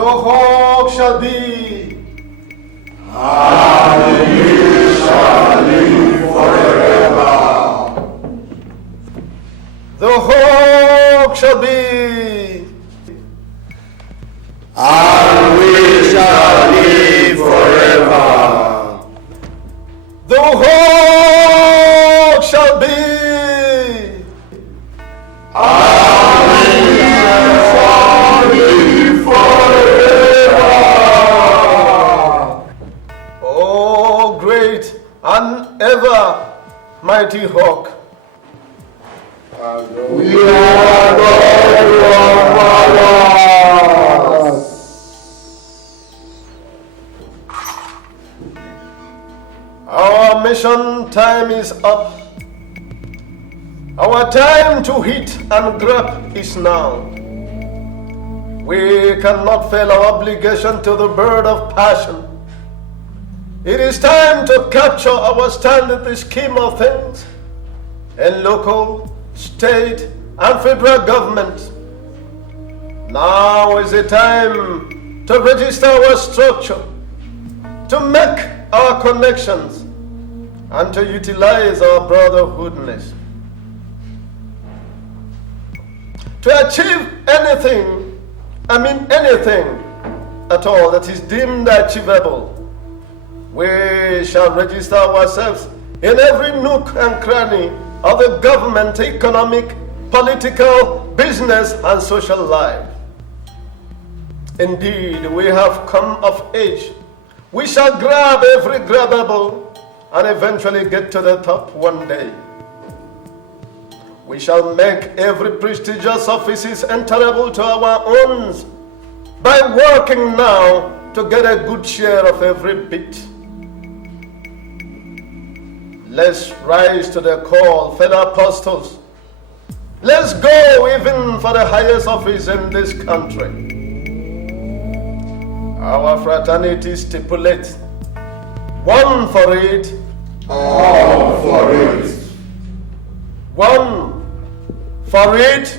The hawk shall be, and we shall live forever. The hawk shall be, and we shall live forever. The hawk shall be, and we shall live forever. O great and ever mighty hawk, we are God of ours. Our mission time is up. Our time to hit and grab is now. We cannot fail our obligation to the bird of passion. It is time to capture our stand in the scheme of things in local, state, and federal government. Now is the time to register our structure, to make our connections, and to utilize our brotherhoodness. To achieve anything at all that is deemed achievable, we shall register ourselves in every nook and cranny of the government, economic, political, business, and social life. Indeed, we have come of age. We shall grab every grabbable and eventually get to the top one day. We shall make every prestigious offices enterable to our own by working now to get a good share of every bit. Let's rise to the call, fellow apostles. Let's go even for the highest office in this country. Our fraternity stipulates one for it, all for it. One for it,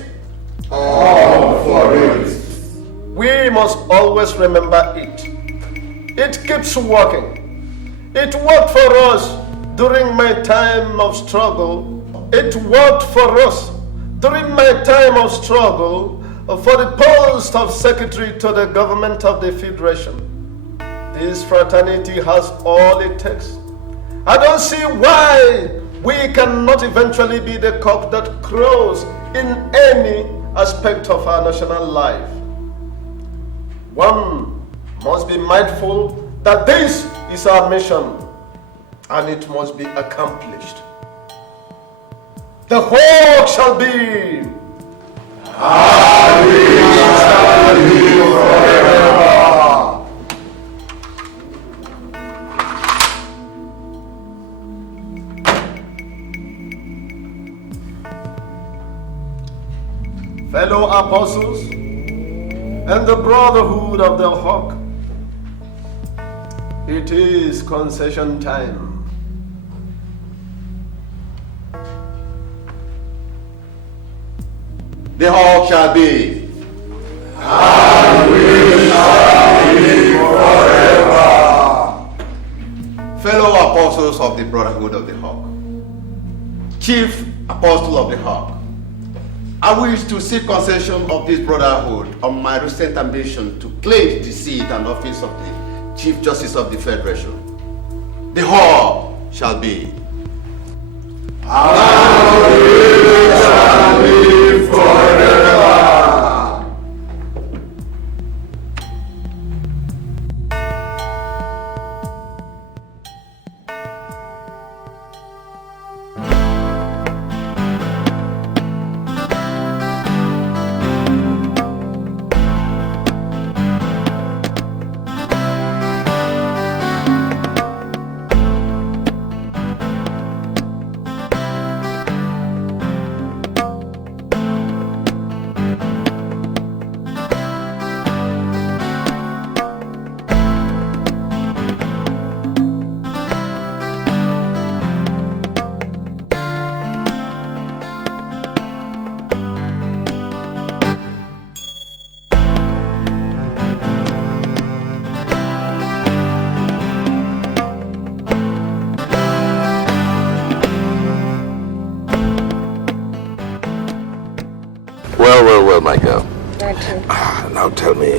all for it. We must always remember it. It keeps working. It worked for us during my time of struggle. It worked for us during my time of struggle for the post of secretary to the government of the Federation. This fraternity has all it takes. I don't see why we cannot eventually be the cock that crows in any aspect of our national life. One must be mindful that this is our mission and it must be accomplished. The hawk shall be, and we shall live forever. fellow apostles, and the Brotherhood of the Hawk. It is concession time. The hawk shall be, and we shall live forever. Fellow apostles of the Brotherhood of the Hawk, Chief Apostle of the Hawk, I wish to seek concession of this brotherhood on my recent ambition to claim the seat and office of the Chief Justice of the Federation. The hawk shall be, and we shall live forever. my girl. Thank you. Now tell me,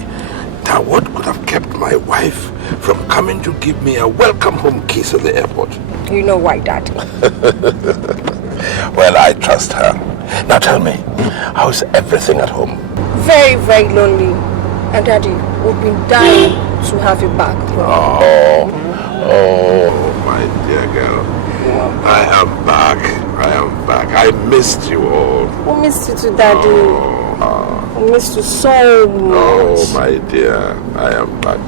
now what could have kept my wife from coming to give me a welcome home kiss at the airport? You know why, Daddy. Well, I trust her. Now tell me, how's everything at home? Very, very lonely. And Daddy, we've been dying to have you back. Oh, my dear girl. I am back. I missed you all. We missed you too, Daddy. We missed you so much. Oh, my dear. I am back.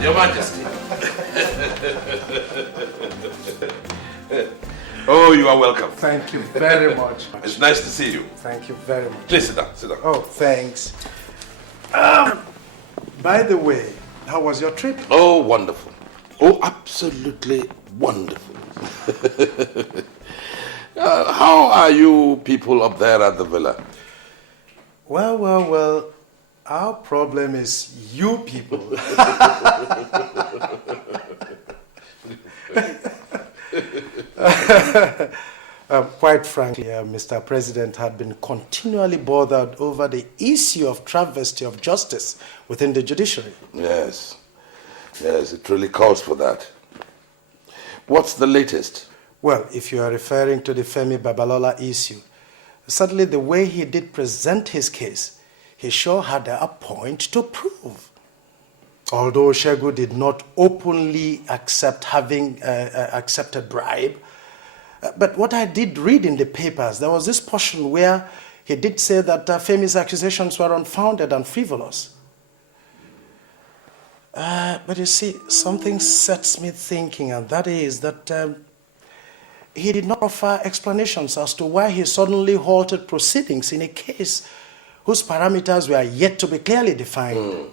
Your Majesty. Oh, you are welcome. Thank you very much. It's nice to see you. Thank you very much. Please sit down, sit down. Oh, thanks. By the way, how was your trip? Oh, wonderful. Oh, absolutely wonderful. How are you people up there at the villa? Well. Our problem is you people. Quite frankly, Mr. President had been continually bothered over the issue of travesty of justice within the judiciary. Yes, it really calls for that. What's the latest? Well, if you are referring to the Femi Babalola issue, certainly the way he did present his case, he sure had a point to prove. Although Shegu did not openly accept having accepted bribe, but what I did read in the papers, there was this portion where he did say that Femi's accusations were unfounded and frivolous. But you see, something sets me thinking, and that is that he did not offer explanations as to why he suddenly halted proceedings in a case whose parameters were yet to be clearly defined.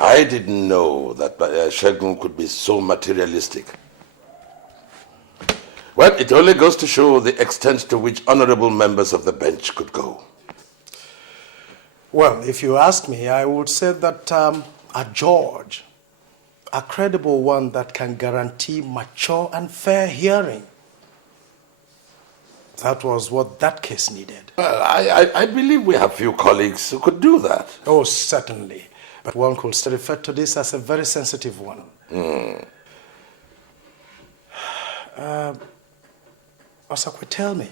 I didn't know that Shegun could be so materialistic. Well, it only goes to show the extent to which honorable members of the bench could go. Well, if you ask me, I would say that a judge, a credible one that can guarantee mature and fair hearing, that was what that case needed. Well, I believe we have few colleagues who could do that. Oh, certainly. But one could still refer to this as a very sensitive one. Osakwe, tell me,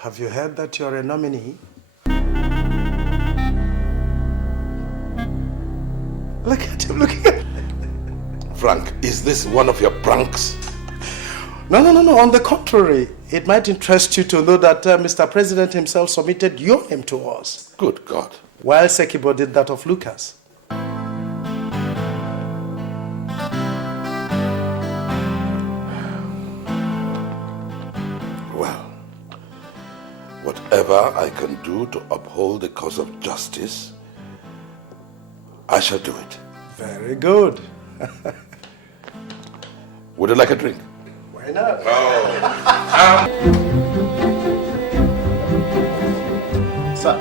have you heard that you're a nominee? Look at him, look at him. Frank, is this one of your pranks? No. On the contrary, it might interest you to know that Mr. President himself submitted your name to us. Good God. While Sekibo did that of Lucas. Well, whatever I can do to uphold the cause of justice, I shall do it. Very good. Would you like a drink? Why not? Sir,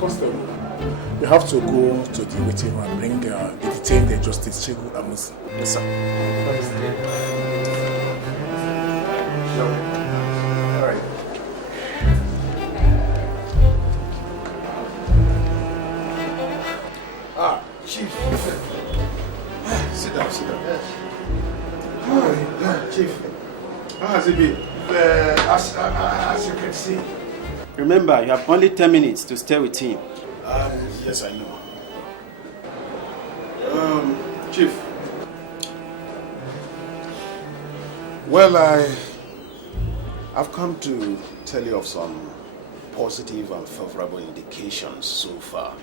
Constable, you have to go to the waiting room and bring the detained Justice Chegu Amusi. Yes, sir. All right. Chief. Sit down. Chief. How has it been? As you can see. Remember, you have only 10 minutes to stay with him. Yes, I know. Chief. Well, I've come to tell you of some positive and favorable indications so far.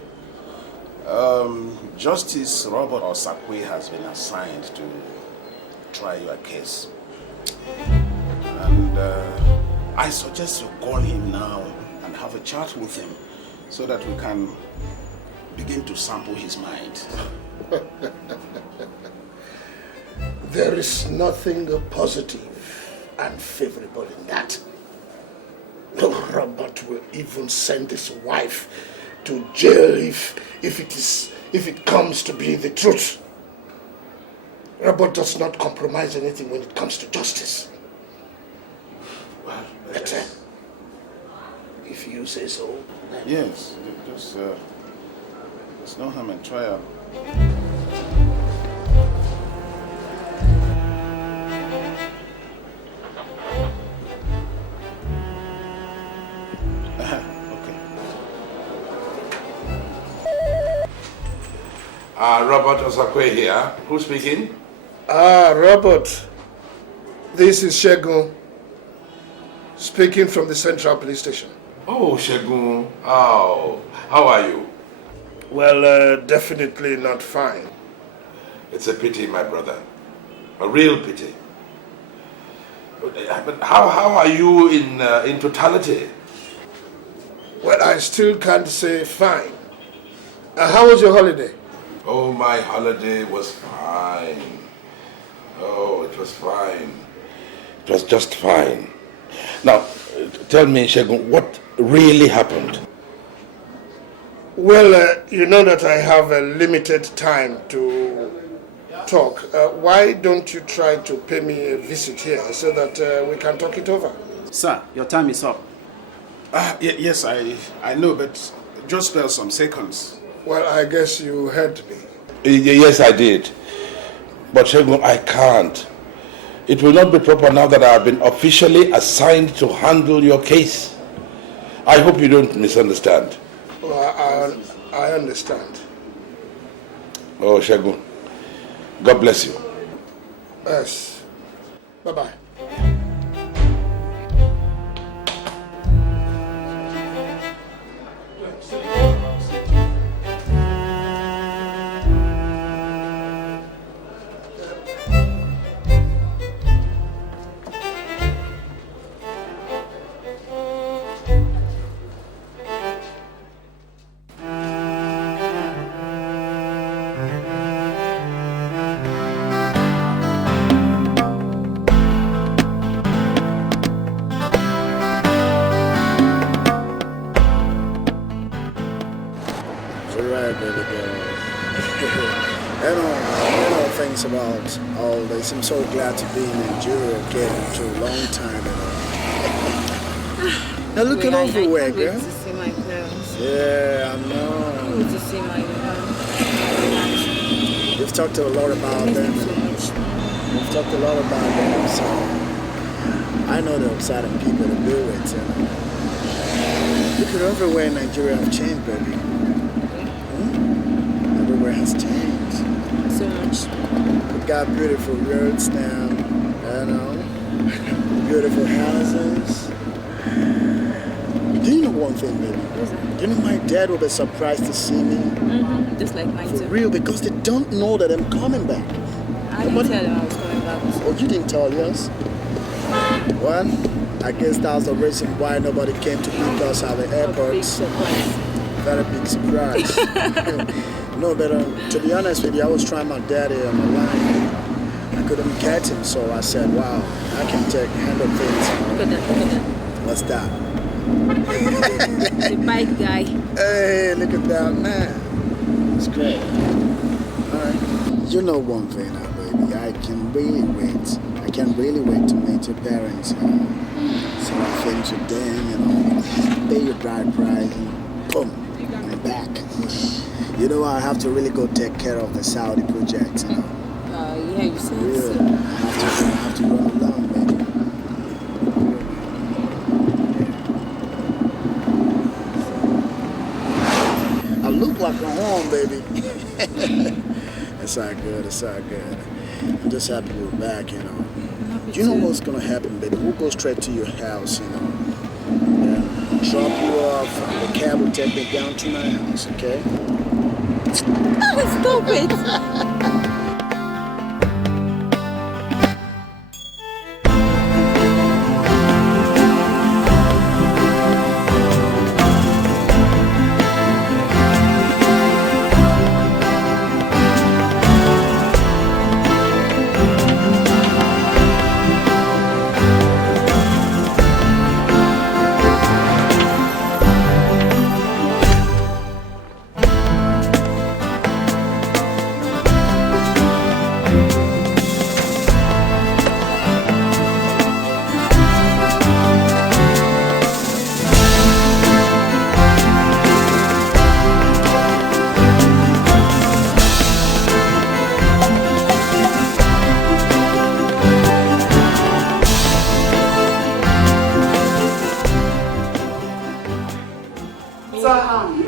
Justice Robert Osakwe has been assigned to try your case. And I suggest you call him now and have a chat with him so that we can begin to sample his mind. There is nothing positive and favorable in that. Robert will even send his wife to jail if it comes to be the truth. Robert does not compromise anything when it comes to justice. Well, But, if you say so. yes, there's no harm in trial. Robert Osakwe here. Who's speaking? Robert, this is Shegun, speaking from the Central Police Station. Oh, Shegun. Oh, how are you? Well, definitely not fine. It's a pity, my brother. A real pity. But how are you in totality? Well, I still can't say fine. How was your holiday? Oh, my holiday was fine. Oh, it was fine. It was just fine. Now, tell me, Shegun, what really happened? Well, you know that I have a limited time to talk. Why don't you try to pay me a visit here so that we can talk it over? Sir, your time is up. Yes, I know, but just spare some seconds. Well, I guess you heard me. Yes, I did. But Shegun, I can't. It will not be proper now that I have been officially assigned to handle your case. I hope you don't misunderstand. Well, I understand. Oh, Shegun, God bless you. Yes. Bye-bye. About all this. I'm so glad to be in Nigeria again after a long time. Now looking everywhere, I can't girl. wait to see my parents. Yeah, I I know. can't wait to see my parents. You've talked a lot about them. So much. You've talked a lot about them, so I know the exciting people to deal with. Look at everywhere in Nigeria have changed, baby. Everywhere has has changed. So much. We got beautiful roads now, you know, beautiful houses. Do you know one thing, baby? What's that? You know my dad will be surprised to see me. Mm-hmm. Just like mine For too. real, because they don't know that I'm coming back. I didn't tell them I was coming back. Oh, you didn't tell yours? Well, I guess that was the reason why nobody came to pick us at the airport. A big surprise. Very big surprise. No, but to be honest with you, I was trying my daddy on the line. I couldn't get him, so I said, wow, I can handle things. Look at that, look at that. What's that? The bike guy. Hey, look at that, man. It's great. All right. You know one thing now, baby. I can really wait. I can't really wait to meet your parents. So I things with them, you know, pay your bride price and boom, I'm back. You know, I have to really go take care of the Saudi project, you know. Yeah, you said Yeah, so. I have to run along, baby. I look like a home, baby. It's all good, it's all good. I'm just happy we're back, you know. You know what's gonna happen, baby? We'll go straight to your house, you know. Yeah. Drop you off, and the cab will take me down to my house, okay? Stop it!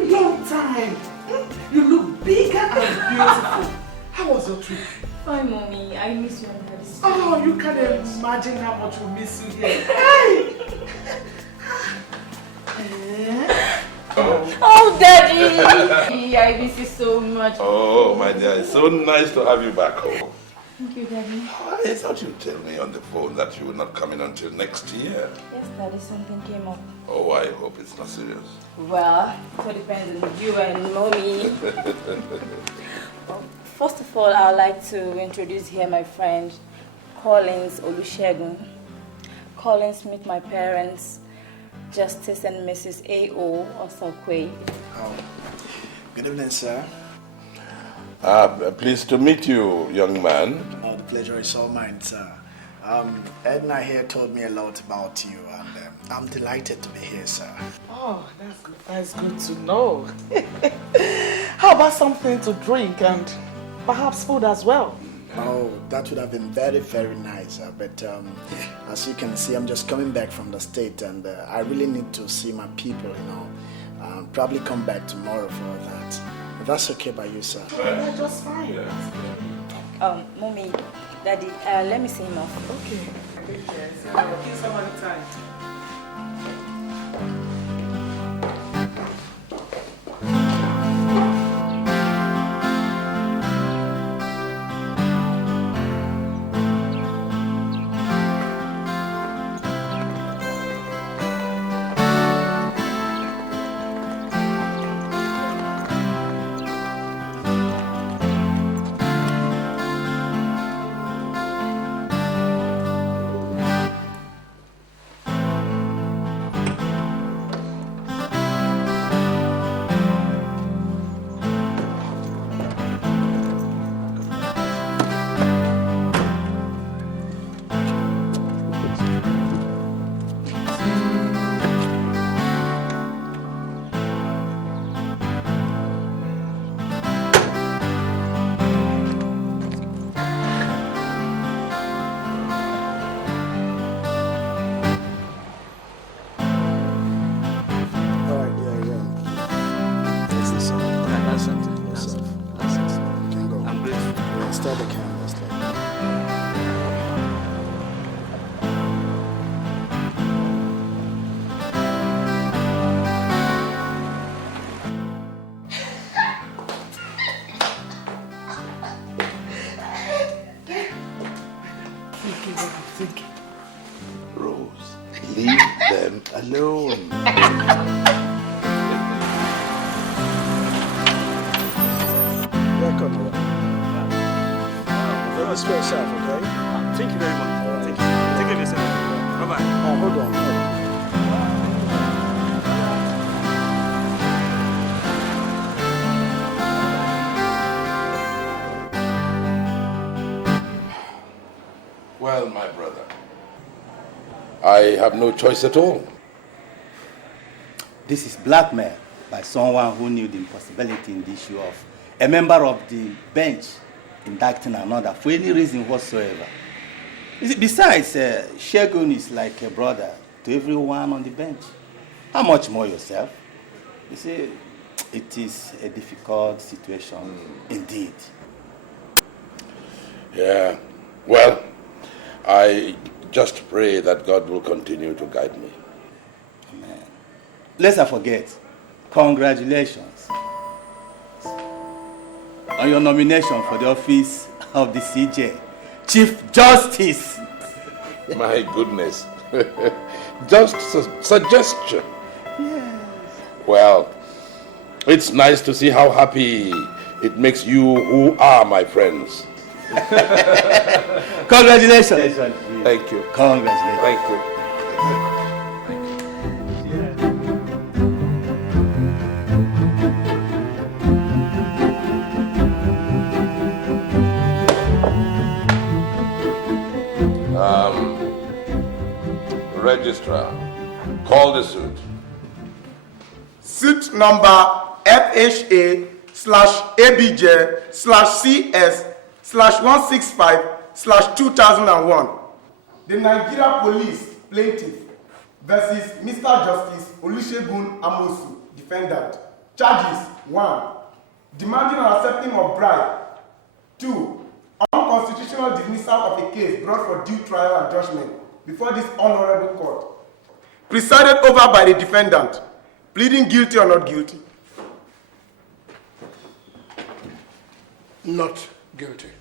Long time. You look bigger and beautiful. How was your trip? Fine, mommy. I miss you and daddy. Oh, you can't imagine how much we miss you here. Hey! Oh, daddy! I miss you so much. Oh, my dear, it's so nice to have you back home. Thank you, daddy. I thought you'd tell me on the phone that you would not come in until next year. Yes, daddy, something came up. Oh, I hope it's not serious. Well, it all depends on you and mommy. First of all, I would like to introduce here my friend, Collins Olusegun. Collins meet my parents, Justus and Mrs. A.O. Osakwe. Oh, good evening, sir. Pleased to meet you, young man. Oh, the pleasure is all mine, sir. Edna here told me a lot about you, and I'm delighted to be here, sir. Oh, that's good. That's good to know. How about something to drink and perhaps food as well? Oh, that would have been very, very nice. But as you can see, I'm just coming back from the state, and I really need to see my people, you know. Probably come back tomorrow for that. If that's okay by you, sir. That's just fine. Yeah. Mommy, daddy, let me see him off. Okay. Yes. Give some other time. them alone. Welcome. Don't spare yourself, okay? Thank you very much. Thank you. Take care of yourself. Bye-bye. Hold on. Well, my brother, I have no choice at all. This is blackmail by someone who knew the impossibility in the issue of a member of the bench indicting another for any reason whatsoever. You see, besides, Shegun is like a brother to everyone on the bench. How much more yourself? You see, it is a difficult situation indeed. Yeah, well, I just pray that God will continue to guide me. Amen. Let's not forget, congratulations on your nomination for the office of the CJ, Chief Justice. My goodness. Just a suggestion. Yes. Well, it's nice to see how happy it makes you who are my friends. Congratulations. Thank you. Congratulations. Thank you. Registrar, call the suit. Suit number FHA/ABJ/CS/165/2001. The Nigeria Police Plaintiff versus Mr. Justice Olusegun Amosu, Defendant. Charges: 1. Demanding or accepting of bribe. 2. Unconstitutional dismissal of a case brought for due trial and judgment before this honorable court. Presided over by the defendant. Pleading guilty or not guilty? Not guilty.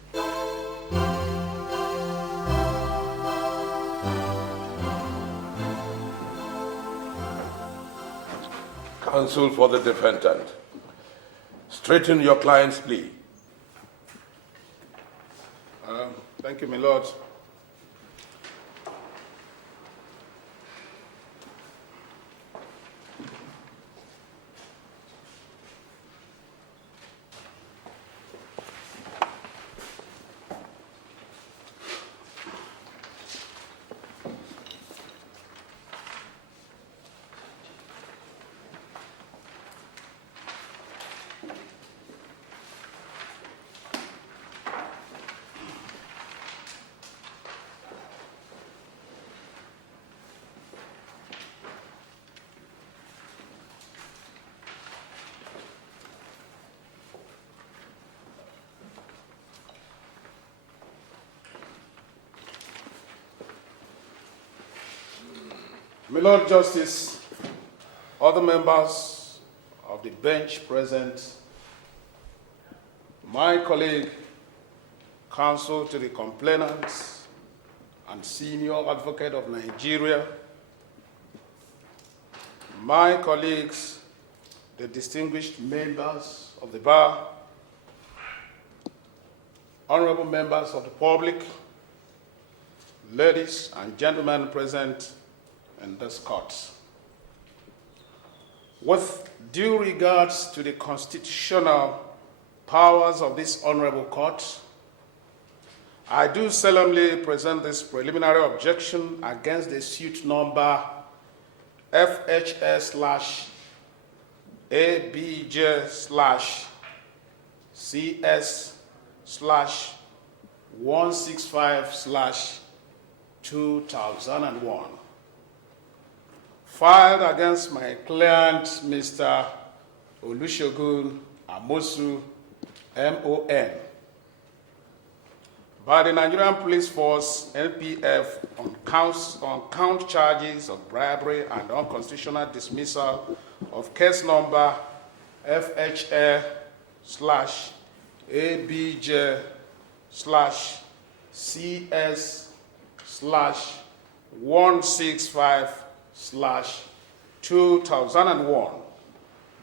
Counsel for the defendant, straighten your client's plea. Thank you, my lord. My Lord Justice, other members of the bench present, my colleague, counsel to the complainants, and senior advocate of Nigeria, my colleagues, the distinguished members of the bar, honorable members of the public, ladies and gentlemen present in this court. With due regards to the constitutional powers of this honorable court, I do solemnly present this preliminary objection against the suit number FHS/ABJ/CS/165/2001. Filed against my client, Mr. Olusegun Amosu, MON, by the Nigerian Police Force, NPF, on count charges of bribery and unconstitutional dismissal of case number FHA/ABJ/CS/165/2001. 2001,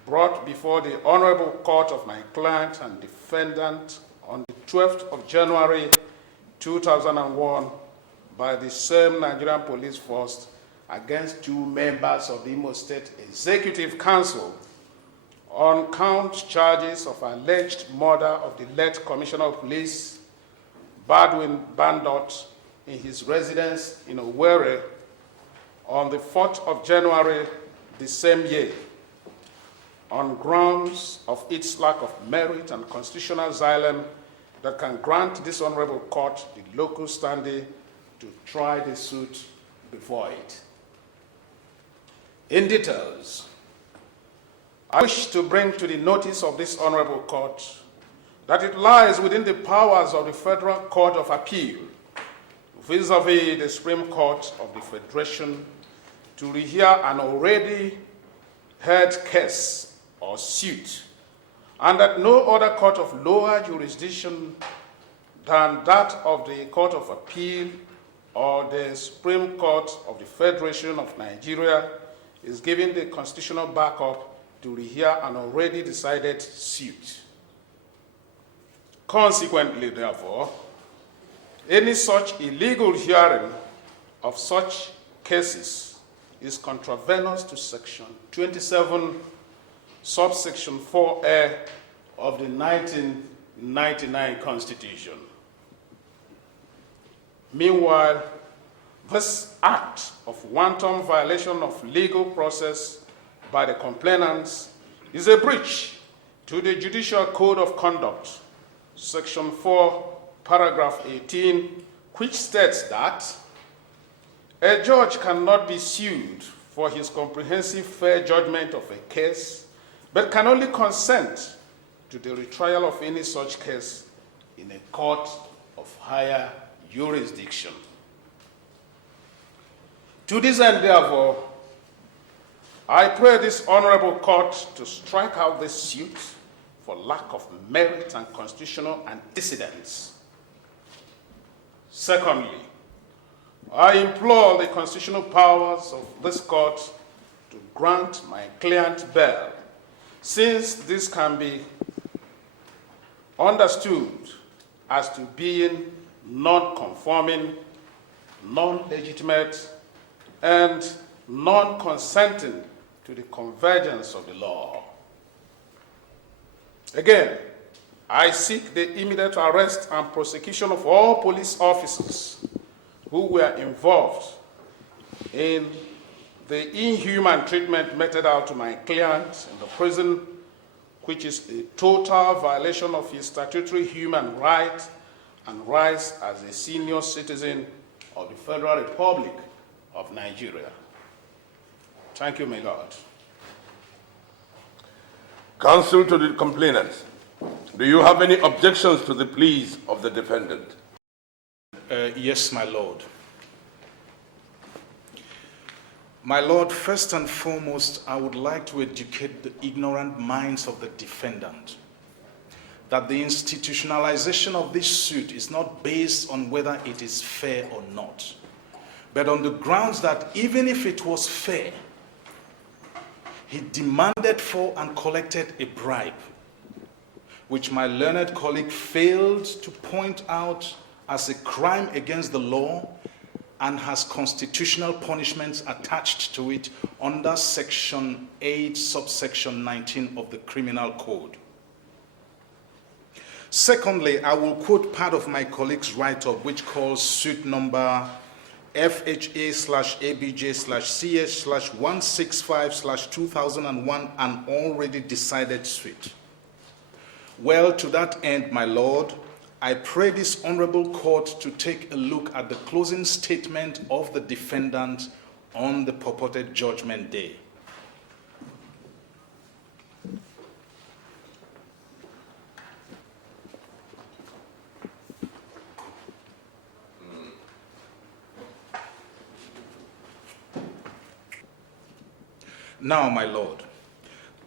brought before the Honorable Court of my client and defendant on the 12th of January 2001 by the same Nigerian Police Force against 2 members of the Imo State Executive Council on count charges of alleged murder of the late Commissioner of Police, Badwin Bandot, in his residence in Owerri on the 4th of January the same year, on grounds of its lack of merit and constitutional asylum that can grant this honorable court the local standing to try the suit before it. In details, I wish to bring to the notice of this honorable court that it lies within the powers of the Federal Court of Appeal vis-à-vis the Supreme Court of the Federation to rehear an already heard case or suit, and that no other court of lower jurisdiction than that of the Court of Appeal or the Supreme Court of the Federation of Nigeria is given the constitutional backup to rehear an already decided suit. Consequently, therefore, any such illegal hearing of such cases is contravenous to Section 27, subsection 4A of the 1999 Constitution. Meanwhile, this act of wanton violation of legal process by the complainants is a breach to the Judicial Code of Conduct, Section 4, Paragraph 18, which states that a judge cannot be sued for his comprehensive fair judgment of a case, but can only consent to the retrial of any such case in a court of higher jurisdiction. To this end, therefore, I pray this honorable court to strike out this suit for lack of merit and constitutional antecedents. Secondly, I implore the constitutional powers of this court to grant my client bail, since this can be understood as to being non-conforming, non-legitimate, and non-consenting to the convergence of the law. Again, I seek the immediate arrest and prosecution of all police officers who were involved in the inhuman treatment meted out to my client in the prison, which is a total violation of his statutory human right and rights as a senior citizen of the Federal Republic of Nigeria. Thank you, my Lord. Counsel to the complainant, do you have any objections to the pleas of the defendant? Yes, my Lord. My Lord, first and foremost, I would like to educate the ignorant minds of the defendant that the institutionalization of this suit is not based on whether it is fair or not, but on the grounds that even if it was fair, he demanded for and collected a bribe, which my learned colleague failed to point out as a crime against the law and has constitutional punishments attached to it under Section 8, subsection 19 of the Criminal Code. Secondly, I will quote part of my colleague's write-up, which calls suit number FHA/ABJ/CS/165/2001 an already decided suit. Well, to that end, my Lord, I pray this honorable court to take a look at the closing statement of the defendant on the purported judgment day. Now, my Lord,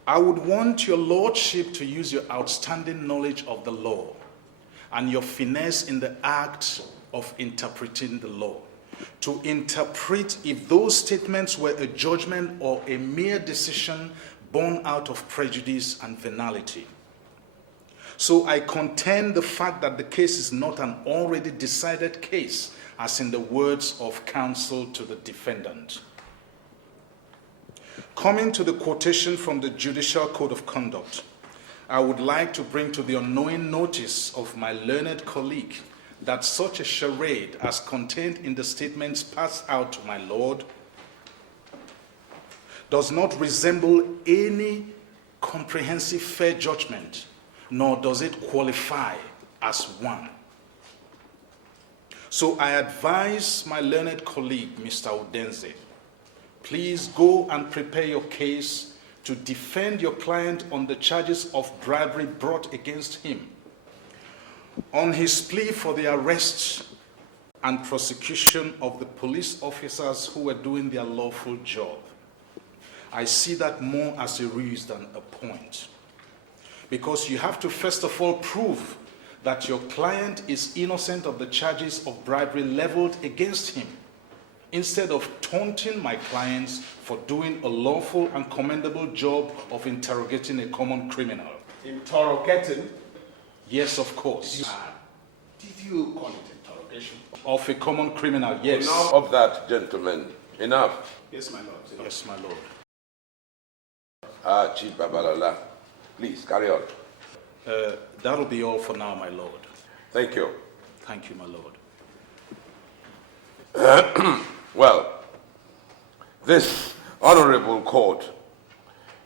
I would want your lordship to use your outstanding knowledge of the law and your finesse in the act of interpreting the law to interpret if those statements were a judgment or a mere decision born out of prejudice and venality. So I contend the fact that the case is not an already decided case, as in the words of counsel to the defendant. Coming to the quotation from the Judicial Code of Conduct, I would like to bring to the unknowing notice of my learned colleague that such a charade as contained in the statements passed out to my lord does not resemble any comprehensive fair judgment, nor does it qualify as one. So I advise my learned colleague, Mr. Udenze, please go and prepare your case to defend your client on the charges of bribery brought against him, on his plea for the arrest and prosecution of the police officers who were doing their lawful job. I see that more as a ruse than a point, because you have to first of all prove that your client is innocent of the charges of bribery leveled against him, instead of taunting my clients for doing a lawful and commendable job of interrogating a common criminal. Interrogating? Yes, of course. Did you call it interrogation? Of a common criminal, yes. Enough of that, gentlemen. Enough. Yes, my lord. Yes, my lord. Chief Babalola, please carry on. That'll be all for now, my lord. Thank you. Thank you, my lord. Well, this honorable court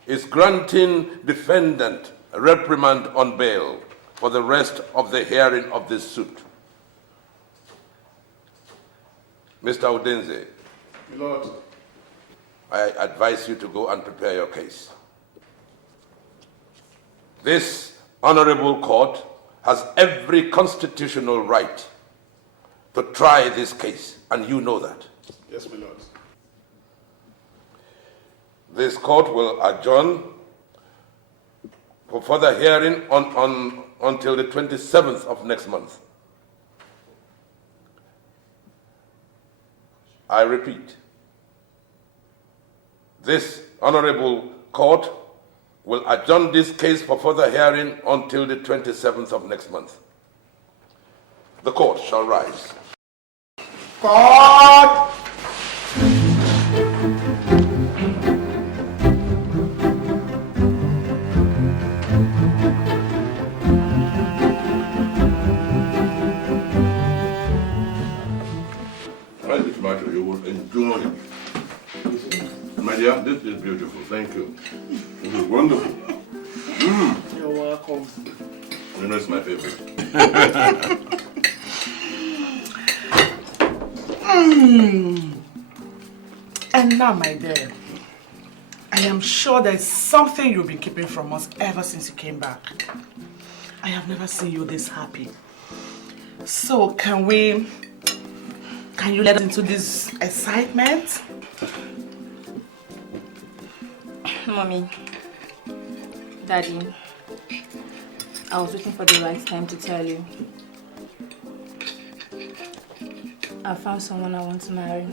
is granting defendant a reprimand on bail for the rest of the hearing of this suit. Mr. Udenze, My lord. I advise you to go and prepare your case. This honorable court has every constitutional right to try this case, and you know that. Yes, my lord. This court will adjourn for further hearing until the 27th of next month. I repeat, this honorable court will adjourn this case for further hearing until the 27th of next month. The court shall rise. Court! Try this matter, you will enjoy it. My dear, this is beautiful. Thank you. This is wonderful. You're welcome. You know, it's my favorite. And now, my dear, I am sure there's something you've been keeping from us ever since you came back. I have never seen you this happy. So, can you let us into this excitement? Mommy, Daddy, I was waiting for the right time to tell you. I found someone I want to marry.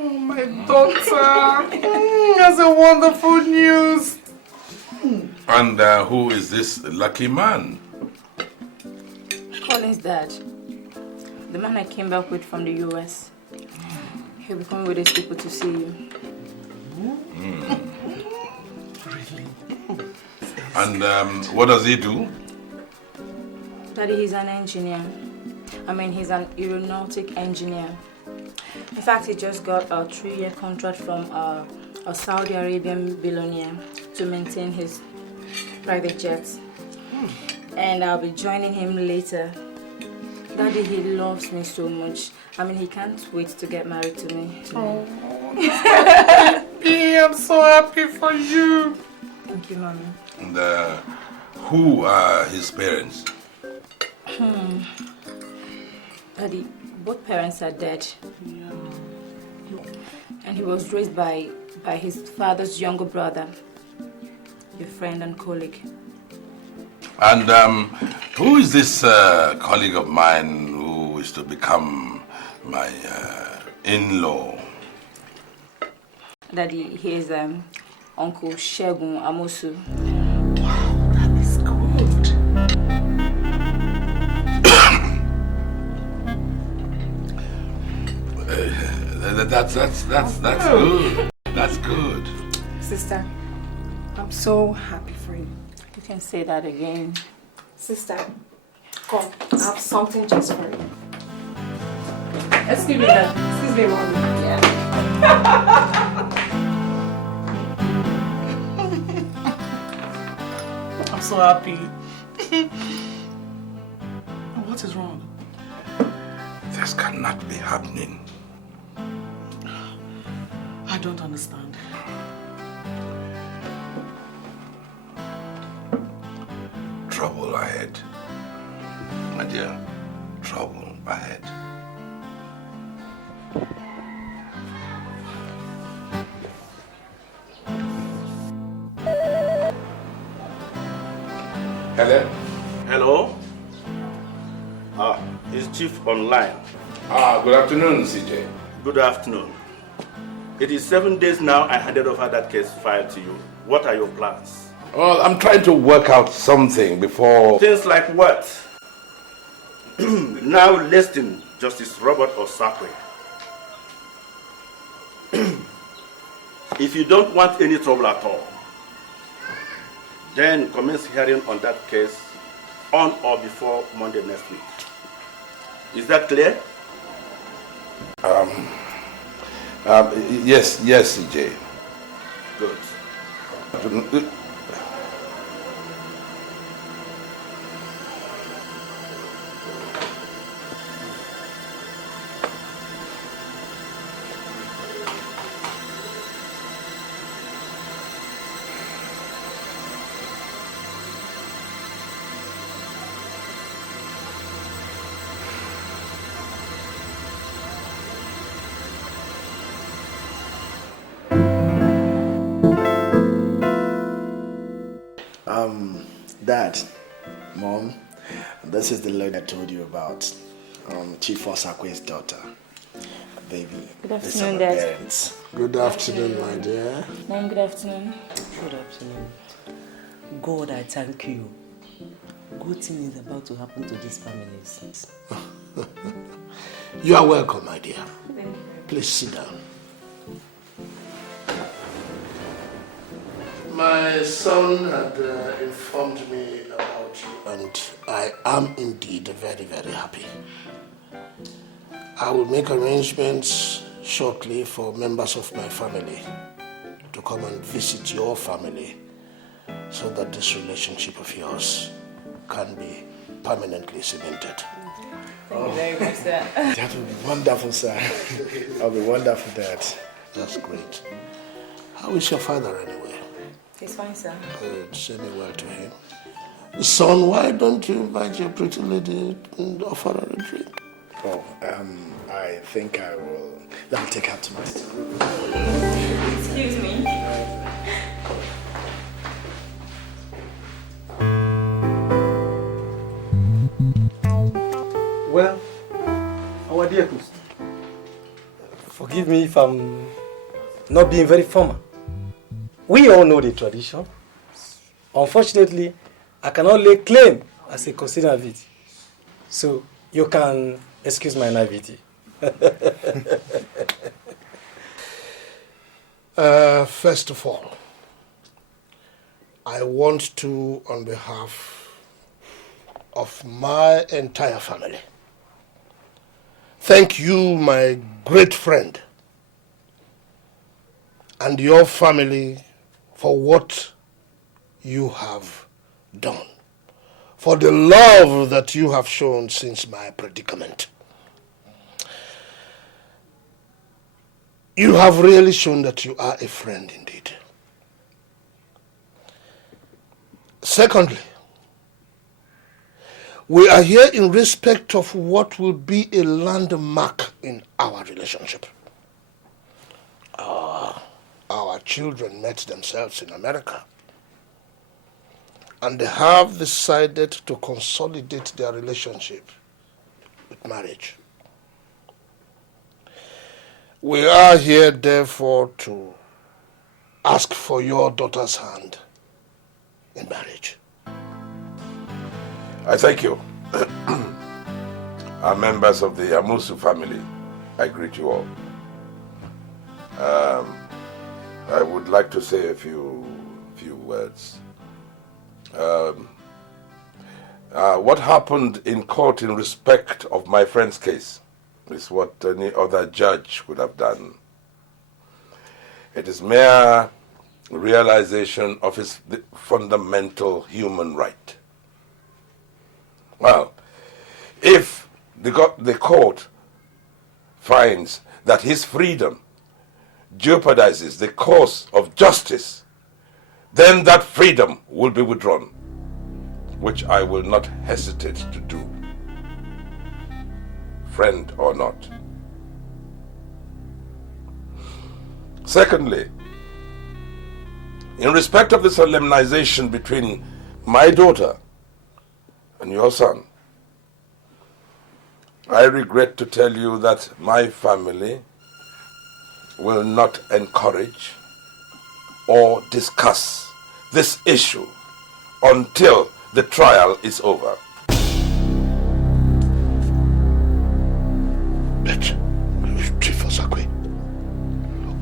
Oh, my daughter. That's a wonderful news. And who is this lucky man? Colin's dad. The man I came back with from the US. He'll be coming with his people to see you. Really? And what does he do? Daddy, he's an engineer. I mean, he's an aeronautic engineer. In fact, he just got a 3-year contract from a Saudi Arabian billionaire to maintain his private jets. And I'll be joining him later. Daddy, he loves me so much. I mean, he can't wait to get married to me. Oh, I'm so happy for you. Thank you, Mommy. And who are his parents? Daddy, both parents are dead. Yeah. And he was raised by his father's younger brother, your friend and colleague. And who is this colleague of mine who is to become my in-law. Daddy, he is Uncle Shegun Amosu. Wow, that is good. That's good. That's good. Sister, I'm so happy for you. You can say that again. Sister, come, I have something just for you. Excuse me, Dad. Excuse me, Mommy. Yeah. I'm so happy. What is wrong? This cannot be happening. I don't understand. Trouble ahead. My dear, trouble ahead. Hello? Hello? Is Chief online? Good afternoon, CJ. Good afternoon. It is 7 days now I handed over that case file to you. What are your plans? Well, I'm trying to work out something before... Things like what? Now listen, Justice Robert Osakwe. If you don't want any trouble at all, then commence hearing on that case on or before Monday next week. Is that clear? Yes, CJ. Good. Dad, Mom, this is the lady I told you about. Chief Osakwe's daughter. Baby, Good these are afternoon, my Dad. parents. Good afternoon, my dear. Mom, good afternoon. Good afternoon. God, I thank you. Good thing is about to happen to these families. You are welcome, my dear. Please sit down. My son had informed me about you, and I am indeed very, very happy. I will make arrangements shortly for members of my family to come and visit your family so that this relationship of yours can be permanently cemented. Thank you very much, sir. That will be wonderful, sir. That will be wonderful, Dad. That's great. How is your father anyway? He's fine, sir. Good. Say me well to him. Son, why don't you invite your pretty lady and offer her a drink? Oh, I think I will. Let me take her to my room. Excuse me. Well, our dear host, forgive me if I'm not being very formal. We all know the tradition. Unfortunately, I cannot lay claim as a custodian of it. So you can excuse my naivety. First of all, I want to, on behalf of my entire family, thank you, my great friend, and your family for what you have done, for the love that you have shown since my predicament. You have really shown that you are a friend indeed. Secondly, we are here in respect of what will be a landmark in our relationship. Our children met themselves in America, and they have decided to consolidate their relationship with marriage. We are here, therefore, to ask for your daughter's hand in marriage. I thank you. Our members of the Amusu family, I greet you all. I would like to say a few words. What happened in court in respect of my friend's case is what any other judge would have done. It is mere realization of his fundamental human right. Well, if the court finds that his freedom jeopardizes the cause of justice, then that freedom will be withdrawn, which I will not hesitate to do, friend or not. Secondly, in respect of the solemnization between my daughter and your son, I regret to tell you that my family will not encourage or discuss this issue until the trial is over. But, Chief Osakwe,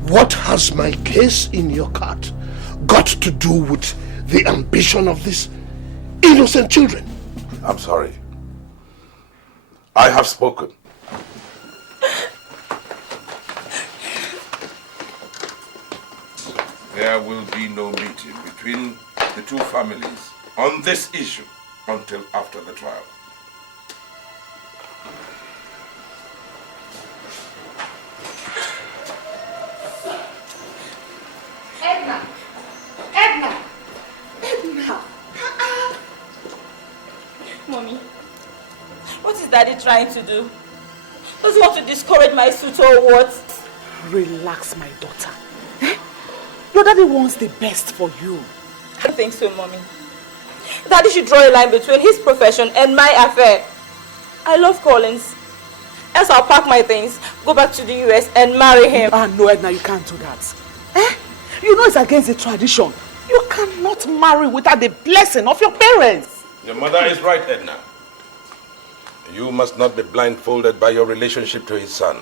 what has my case in your court got to do with the ambition of these innocent children? I'm sorry. I have spoken. There will be no meeting between the two families on this issue until after the trial. Edna! Mommy, what is Daddy trying to do? Does he want to discourage my suit or what? Relax, my daughter. Your daddy wants the best for you. I think so, Mommy. Daddy should draw a line between his profession and my affair. I love Collins. Else I'll pack my things, go back to the US and marry him. No, Edna, you can't do that. You know it's against the tradition. You cannot marry without the blessing of your parents. Your mother is right, Edna. You must not be blindfolded by your relationship to his son.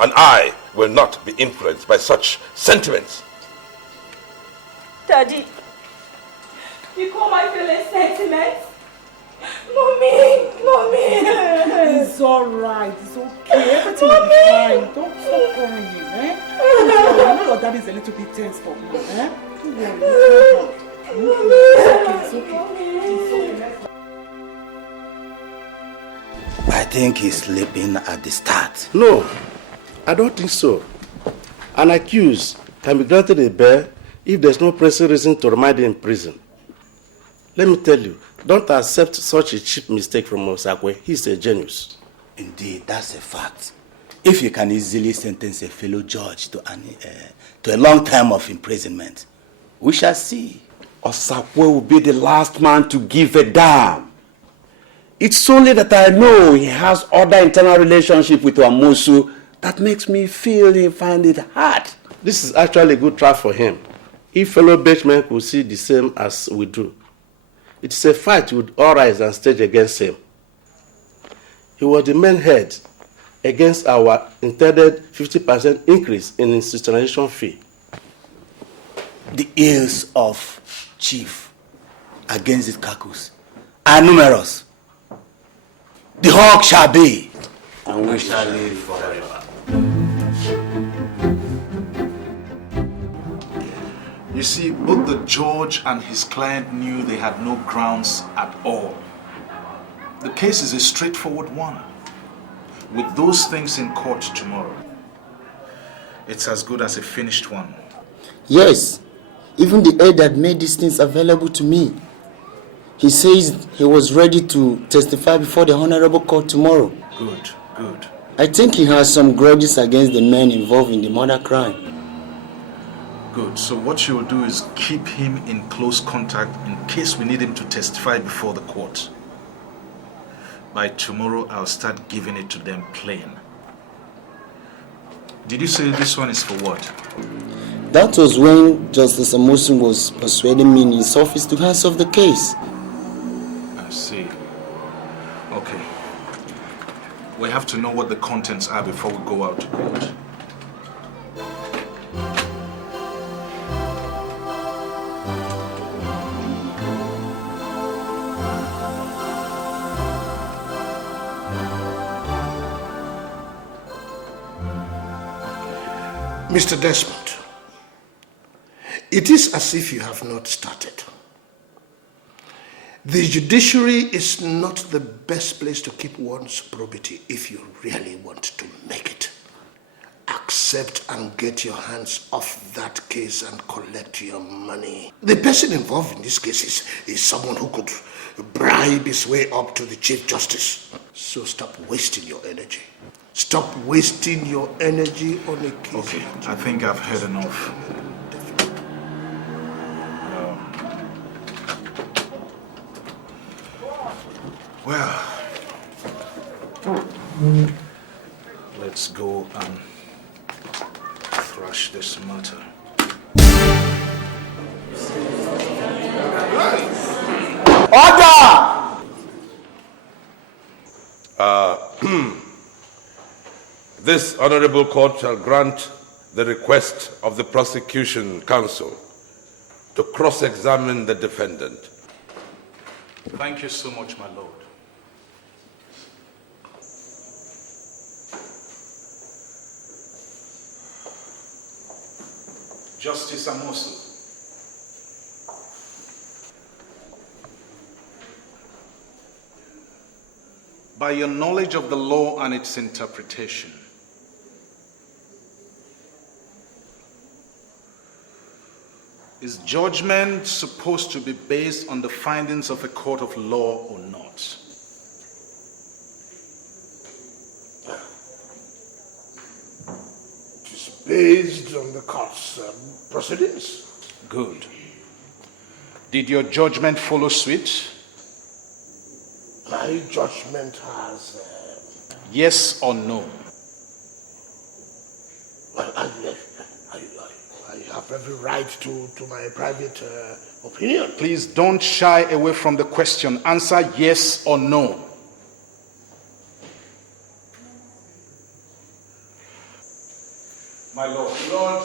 And I will not be influenced by such sentiments. Daddy, you call my feelings sentiments? Mommy! It's alright, it's okay. Everything will be fine. Don't stop crying, I know your daddy is a little bit tense for now, Don't worry, it's okay. I think he's sleeping at the start. No, I don't think so. An accused can be granted a bail if there's no pressing reason to remain in prison. Let me tell you, don't accept such a cheap mistake from Osakwe. He's a genius. Indeed, that's a fact. If you can easily sentence a fellow judge to a long term of imprisonment, we shall see. Osakwe will be the last man to give a damn. It's only that I know he has other internal relationship with Amusu that makes me feel he find it hard. This is actually a good trial for him. If fellow benchmen could see the same as we do, it's a fight with all rise and stage against him. He was the main head against our intended 50% increase in institutionalization fee. The ills of Chief against his caucus are numerous. The hawk shall be, and we shall live forever. You see, both the judge and his client knew they had no grounds at all. The case is a straightforward one. With those things in court tomorrow, it's as good as a finished one. Yes, even the aide that made these things available to me. He says he was ready to testify before the Honorable Court tomorrow. Good, good. I think he has some grudges against the men involved in the murder crime. Good. So what you'll do is keep him in close contact in case we need him to testify before the court. By tomorrow, I'll start giving it to them plain. Did you say this one is for what? That was when Justice Amosun was persuading me in his office to hands off the case. I see. Okay. We have to know what the contents are before we go out to court. Mr. Desmond, it is as if you have not started. The judiciary is not the best place to keep one's probity if you really want to make it. Accept and get your hands off that case and collect your money. The person involved in this case is someone who could bribe his way up to the Chief Justice. So stop wasting your energy. Stop wasting your energy on a case. Okay, I think I've heard enough. Well, let's go and thrash this matter. Order! This honorable court shall grant the request of the prosecution counsel to cross-examine the defendant. Thank you so much, my lord. Justice Amosu. By your knowledge of the law and its interpretation, is judgment supposed to be based on the findings of a court of law or not? It is based on the court's proceedings. Good. Did your judgment follow suit? My judgment has... Yes or no? Well, I have every right to my private opinion. Please don't shy away from the question. Answer yes or no. My lord. Lord,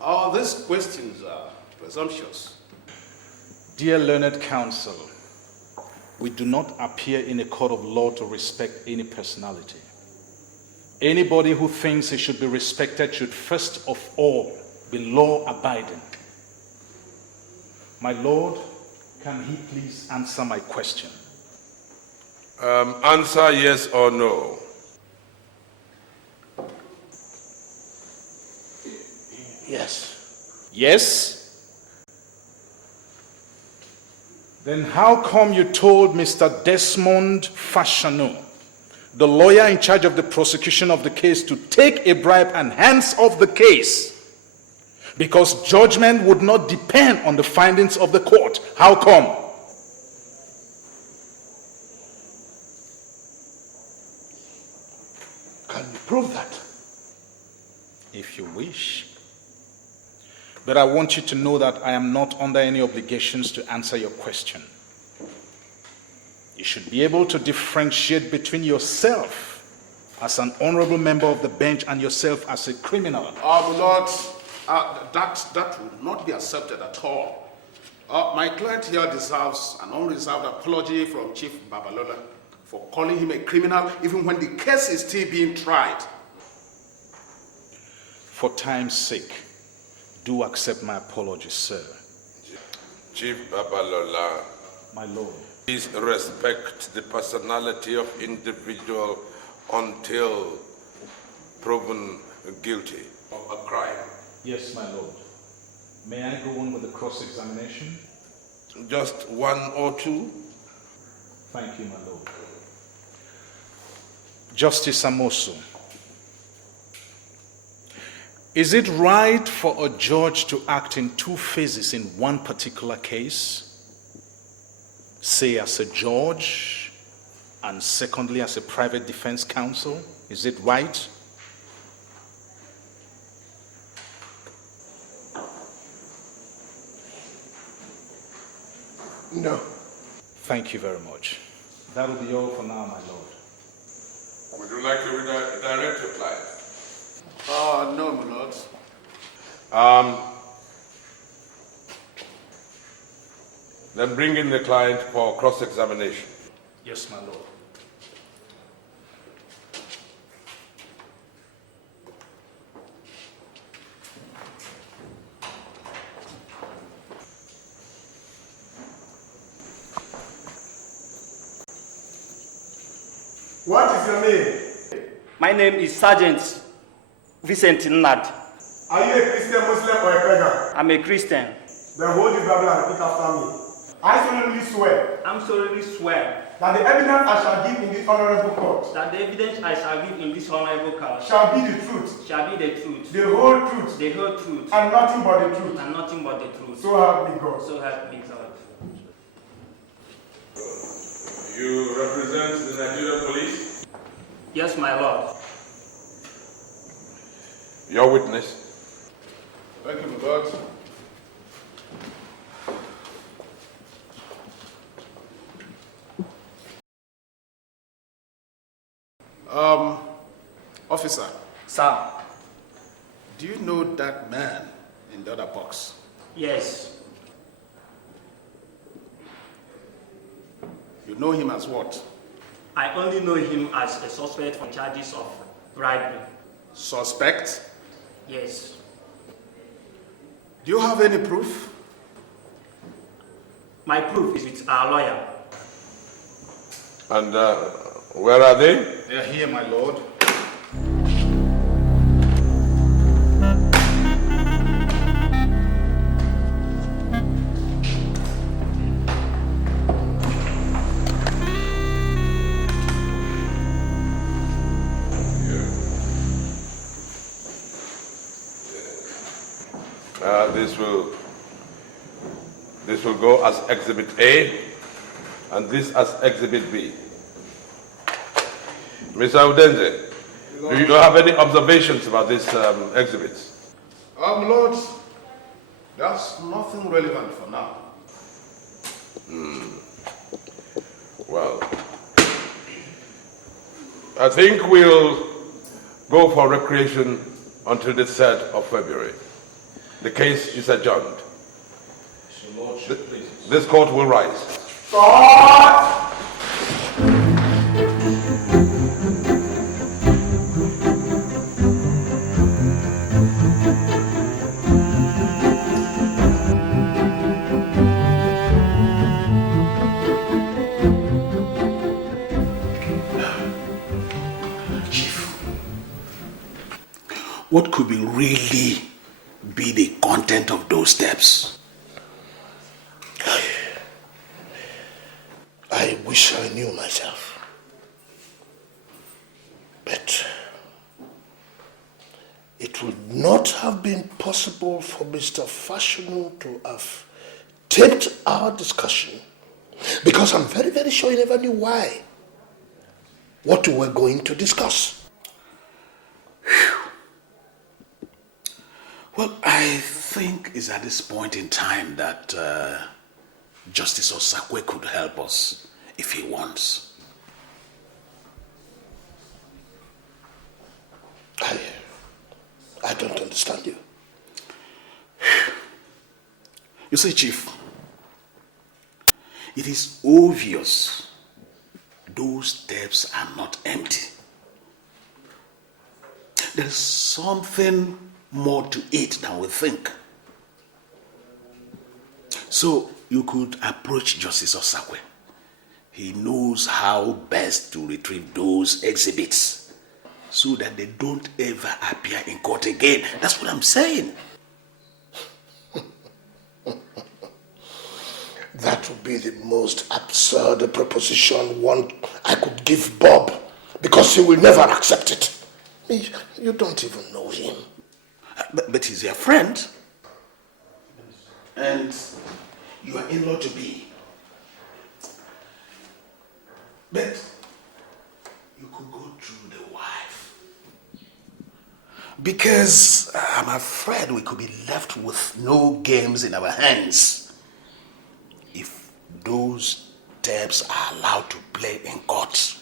all these questions are presumptuous. Dear learned counsel, we do not appear in a court of law to respect any personality. Anybody who thinks he should be respected should first of all be law-abiding. My lord, can he please answer my question? Answer yes or no. Yes. Yes? Then how come you told Mr. Desmond Fashanu, the lawyer in charge of the prosecution of the case, to take a bribe and hands off the case? Because judgment would not depend on the findings of the court. How come? Can you prove that? If you wish. But I want you to know that I am not under any obligations to answer your question. You should be able to differentiate between yourself as an honorable member of the bench and yourself as a criminal. Lord, that would not be accepted at all. My client here deserves an unreserved apology from Chief Babalola for calling him a criminal even when the case is still being tried. For time's sake, do accept my apology, sir. Chief Babalola. My lord. Please respect the personality of individual until proven guilty of a crime. Yes, my lord. May I go on with the cross-examination? Just one or two? Thank you, my lord. Justice Amosu, is it right for a judge to act in two phases in one particular case? Say as a judge, and secondly as a private defense counsel? Is it right? No. Thank you very much. That will be all for now, my lord. Would you like to redirect your client? No, my lord. Then bring in the client for cross-examination. Yes, my lord. What is your name? My name is Sergeant Vincent Nnad. Are you a Christian, Muslim, or a pagan? I'm a Christian. Then hold this Bible and repeat after me. I solemnly swear I'm solemnly swear that the evidence I shall give in this honorable court that the evidence I shall give in this honorable court shall be the truth, shall be the truth, the whole truth, the whole truth, and nothing but the truth. and nothing but the truth. So help me God. So help me God. You represent the Nigerian police? Yes, my lord. Your witness. Thank you, my lord. Officer. Sir. Do you know that man in the other box? Yes. You know him as what? I only know him as a suspect on charges of bribery. Suspect? Yes. Do you have any proof? My proof is with our lawyer. And where are they? They are here, my lord. This will go as Exhibit A, and this as Exhibit B. Mr. Udenze, do you have any observations about these exhibits? Lord, that's nothing relevant for now. Well, I think we'll go for recreation until the 3rd of February. The case is adjourned. This court will rise. God! What could really be the content of those steps? I wish I knew myself. But it would not have been possible for Mr. Fashanu to have taped our discussion because I'm very, very sure he never knew why. What we were going to discuss. Well, I think it's at this point in time that Justice Osakwe could help us if he wants. I don't understand you. You see, Chief, it is obvious those steps are not empty. There's something more to it than we think. So you could approach Justice Osakwe. He knows how best to retrieve those exhibits so that they don't ever appear in court again. That's what I'm saying. That would be the most absurd proposition I could give Bob because he will never accept it. You don't even know him. But he's your friend. And you are in-law to be. But you could go through the wife. Because I'm afraid we could be left with no games in our hands if those tapes are allowed to play in courts.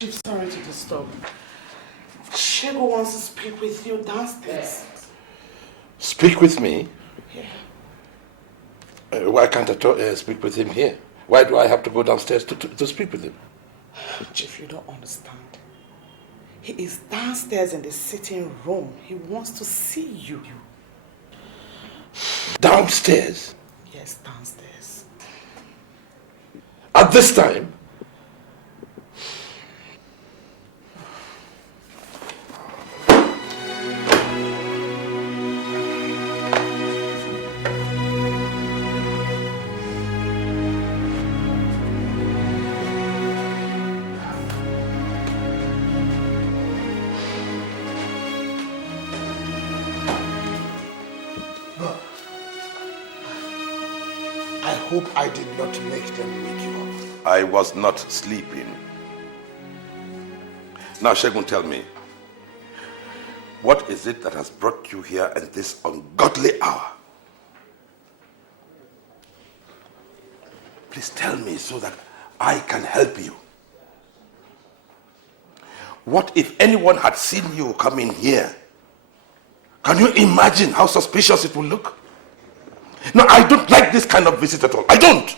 Chief, sorry to disturb. Shego wants to speak with you downstairs. Speak with me? Yeah. Why can't I speak with him here? Why do I have to go downstairs to speak with him? Chief, you don't understand. He is downstairs in the sitting room. He wants to see you. Downstairs? Yes, downstairs. At this time? I hope I did not make them wake you up. I was not sleeping. Now, Shegun, tell me, what is it that has brought you here at this ungodly hour? Please tell me so that I can help you. What if anyone had seen you come in here? Can you imagine how suspicious it will look? No, I don't like this kind of visit at all. I don't.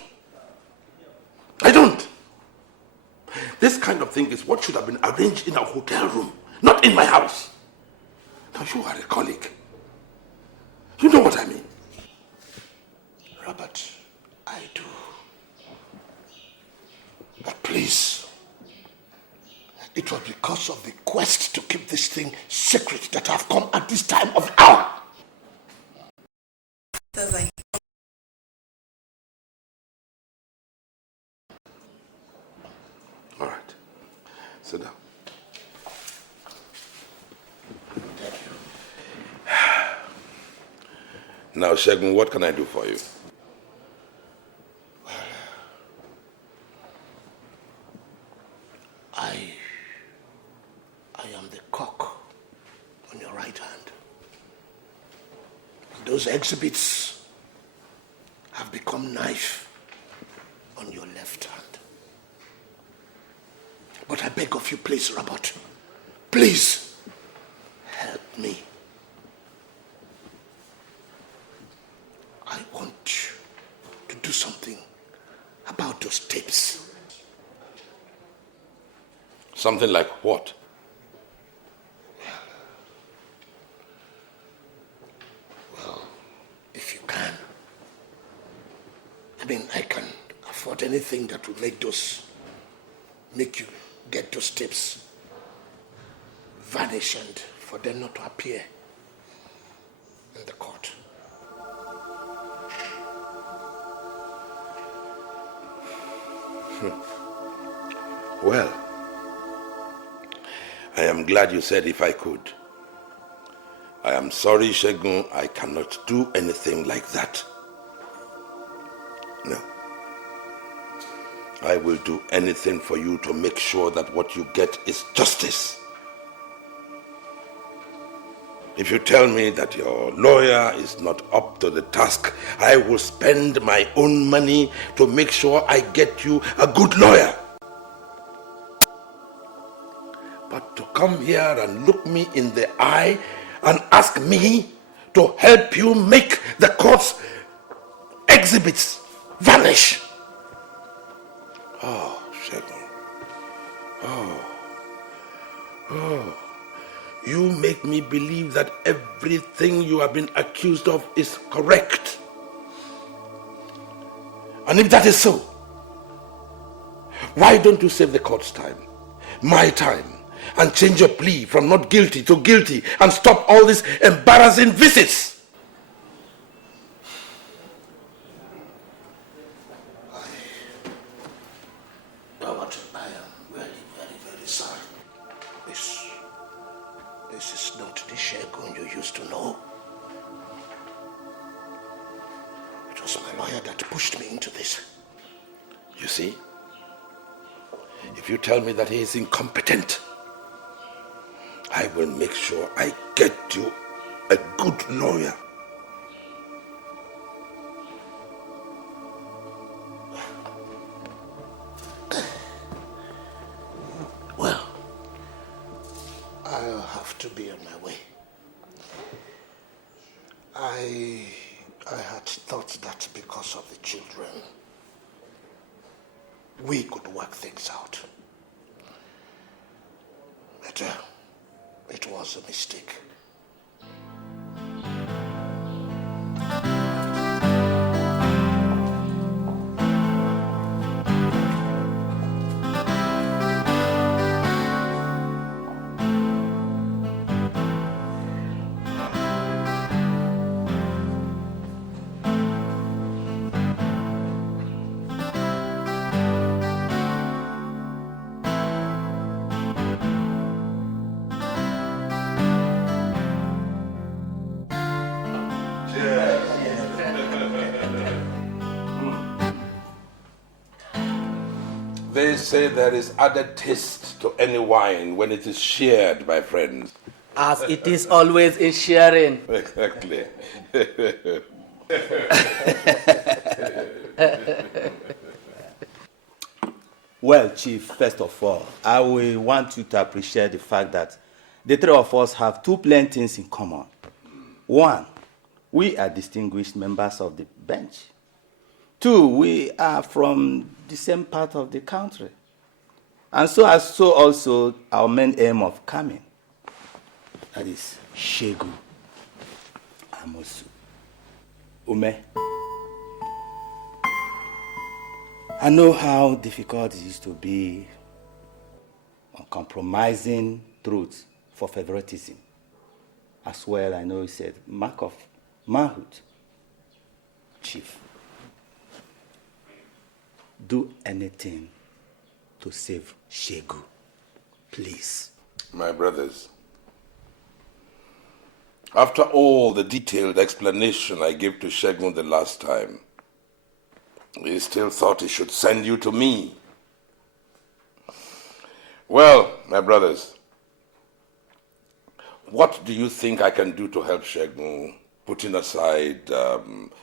This kind of thing is what should have been arranged in a hotel room, not in my house. Now, you are a colleague. You know what I mean. Robert, I do. But please, it was because of the quest to keep this thing secret that I've come at this time of hour. All right. Sit down. Now, Shegun, what can I do for you? I am the cock on your right hand. And those exhibits have become knife on your left hand. But I beg of you, please, Robert, please help me. I want you to do something about those tapes. Something like what? Well, if you can. I mean, I can afford anything that will make you get those tapes vanish and for them not to appear in the court. Well, I am glad you said if I could. I am sorry, Shegun, I cannot do anything like that. No. I will do anything for you to make sure that what you get is justice. If you tell me that your lawyer is not up to the task, I will spend my own money to make sure I get you a good lawyer. But to come here and look me in the eye and ask me to help you make the court's exhibits vanish. Oh, Shegun. Oh. You make me believe that everything you have been accused of is correct. And if that is so, why don't you save the court's time, my time, and change your plea from not guilty to guilty and stop all these embarrassing visits? Robert, I am very, very, very sorry. This is not the Shegun you used to know. It was my lawyer that pushed me into this. You see, if you tell me that he is incompetent, I will make sure I get you a good lawyer. Well, I'll have to be on my way. I had thought that because of the children, we could work things out. But it was a mistake. They say there is added taste to any wine when it is shared by friends. As it is always in sharing. Exactly. Well, Chief, first of all, I will want you to appreciate the fact that the three of us have two plain things in common. One, we are distinguished members of the bench. Two, we are from the same part of the country. And so also our main aim of coming. That is Shegu Amosu. Ume. I know how difficult it used to be on compromising truth for favoritism. As well, I know it's a mark of manhood. Chief, do anything to save Shegu, please. My brothers, after all the detailed explanation I gave to Shegun the last time, he still thought he should send you to me. Well, my brothers, what do you think I can do to help Shegun, putting aside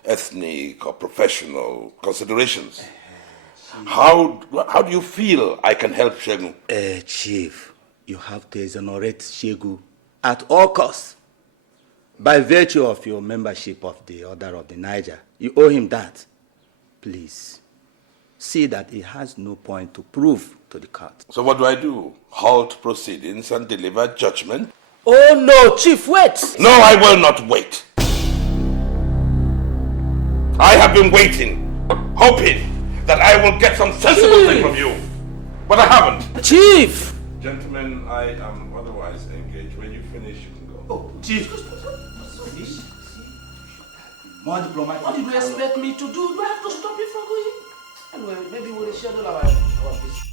ethnic or professional considerations? How do you feel I can help Shegun? Chief, you have to exonerate Shegu at all costs. By virtue of your membership of the Order of the Niger, you owe him that. Please, see that he has no point to prove to the court. So what do I do? Halt proceedings and deliver judgment? Oh no, Chief, wait! No, I will not wait. I have been waiting, hoping that I will get some sensible thing from you. But I haven't. Chief! Gentlemen, I am otherwise engaged. When you finish, you can go. Oh, Chief! More diplomatic. What did you expect me to do? Do I have to stop you from going? Anyway, maybe we'll schedule our business.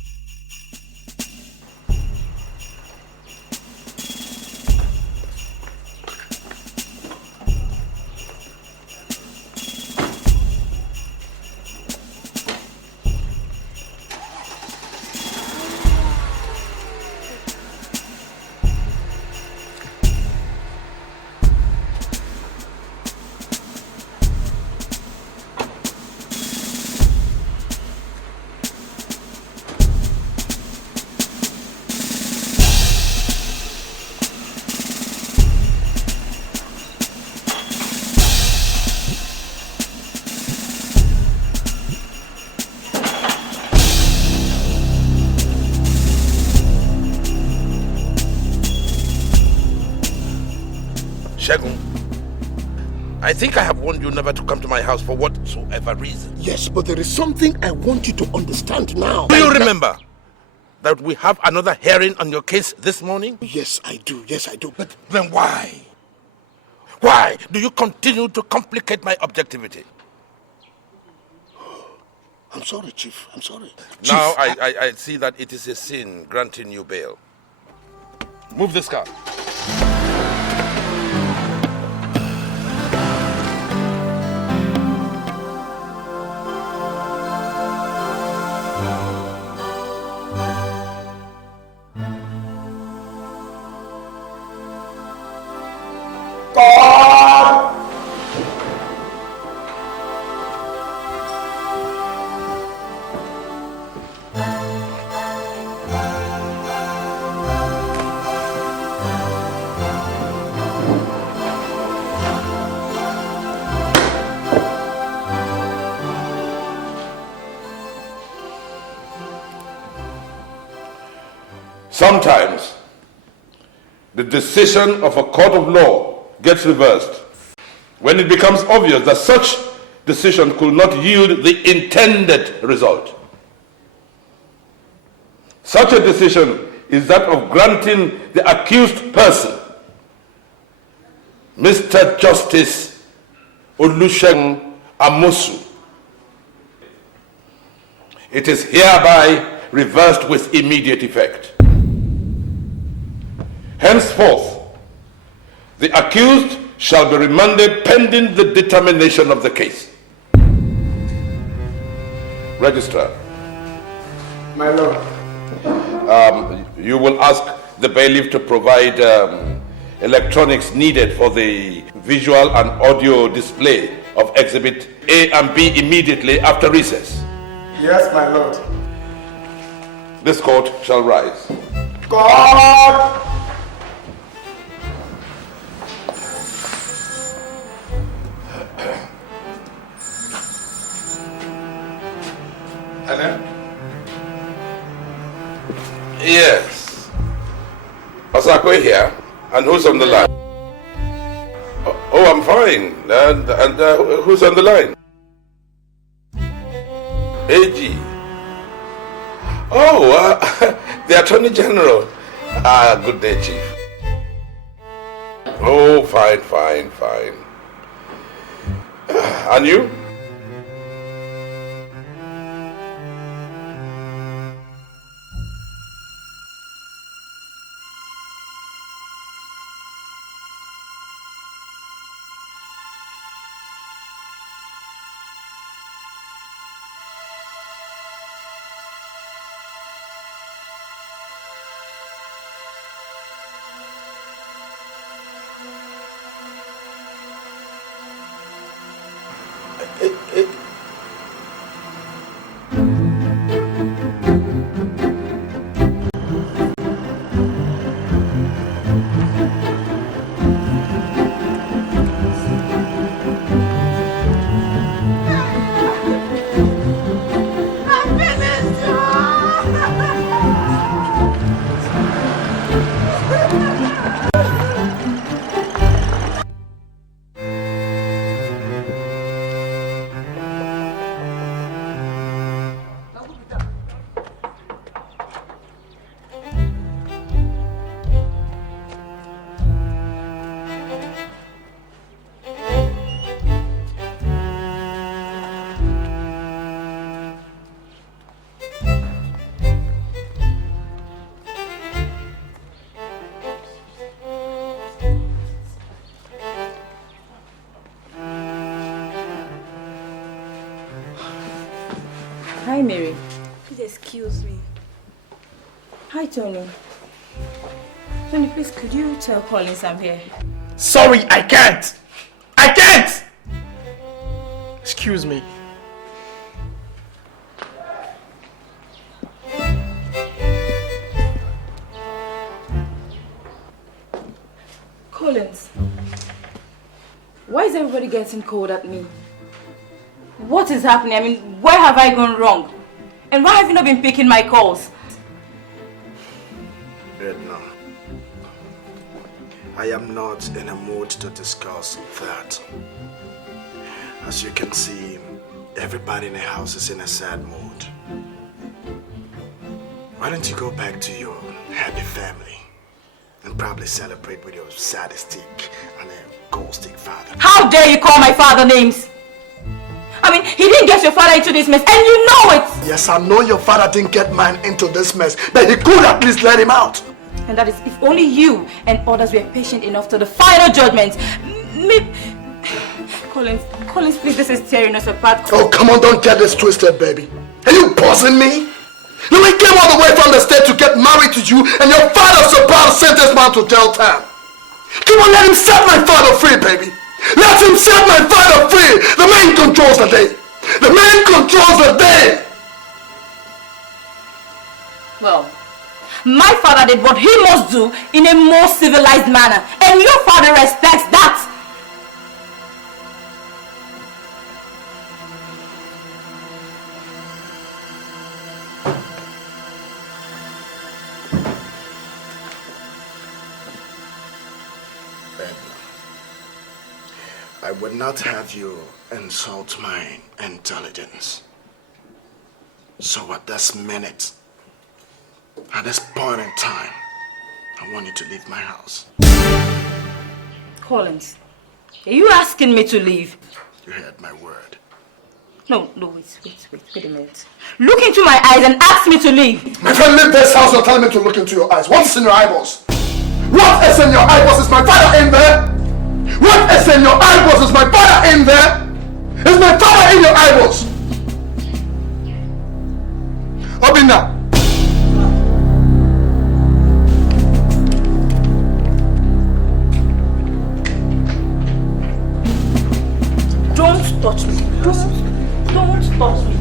Shegun, I think I have warned you never to come to my house for whatsoever reason. Yes, but there is something I want you to understand now. Do you remember that we have another hearing on your case this morning? Yes, I do. Yes, I do. But then why? Why do you continue to complicate my objectivity? I'm sorry, Chief. I'm sorry. Now I see that it is a sin granting you bail. Move this car. Sometimes, the decision of a court of law gets reversed when it becomes obvious that such decision could not yield the intended result. Such a decision is that of granting the accused person, Mr. Justice Olusegun Amosu. It is hereby reversed with immediate effect. Henceforth, the accused shall be remanded pending the determination of the case. Registrar. My lord. You will ask the bailiff to provide electronics needed for the visual and audio display of Exhibit A and B immediately after recess. Yes, my lord. This court shall rise. God! Hello? Yes. Osakwe here. And who's on the line? Oh, I'm fine. And who's on the line? AG. Oh, the Attorney General. Good day, Chief. Oh, fine. And you? Hi, Mary. Please excuse me. Hi, Tony. Tony, please, could you tell Collins I'm here? Sorry, I can't! I can't! Excuse me. Collins, why is everybody getting cold at me? What is happening? I mean, where have I gone wrong? And why have you not been picking my calls? Edna, I am not in a mood to discuss that. As you can see, everybody in the house is in a sad mood. Why don't you go back to your happy family and probably celebrate with your sadistic and a ghostic father? How dare you call my father names? I mean, he didn't get your father into this mess, and you know it! Yes, I know your father didn't get mine into this mess, but he could at least let him out. And that is if only you and others were patient enough to the final judgment. Collins, please, this is tearing us apart. Oh, come on, don't get this twisted, baby. Are you buzzing me? You came all the way from the state to get married to you, and your father's about to send this man to jail time. Come on, let him set my father free, baby. Let him set my father free. The man controls the day. The man controls the day. Well, my father did what he must do in a more civilized manner, and your father respects that. I would not have you insult my intelligence. So at this minute, at this point in time, I want you to leave my house. Collins, are you asking me to leave? You heard my word. No, wait a minute. Look into my eyes and ask me to leave. My friend, leave this house. You're telling me to look into your eyes. What's in your eyeballs? What is in your eyeballs? Is my father in there? What is in your eyeballs? Is my father in there? Is my father in your eyeballs? Obina. Don't touch me. Don't touch me.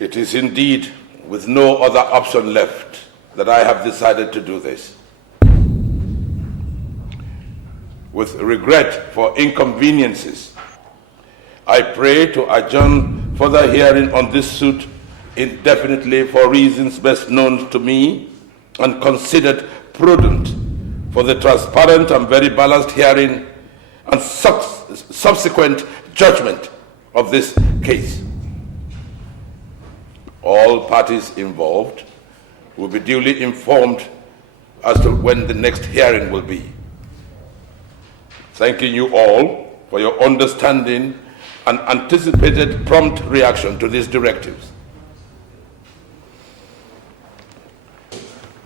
It is indeed with no other option left that I have decided to do this. With regret for inconveniences, I pray to adjourn further hearing on this suit indefinitely for reasons best known to me and considered prudent for the transparent and very balanced hearing and subsequent judgment of this case. All parties involved will be duly informed as to when the next hearing will be. Thanking you all for your understanding and anticipated prompt reaction to these directives.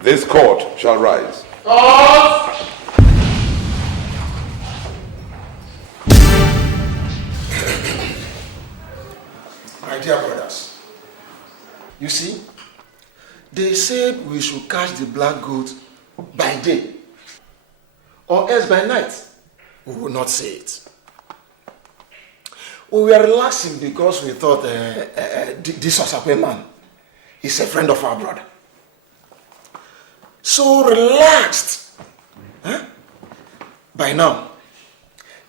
This court shall rise. My dear brothers, you see, they said we should catch the black goat by day, or else by night. We will not say it. We were relaxing because we thought this Osakwe man is a friend of our brother. So relaxed. Huh? By now,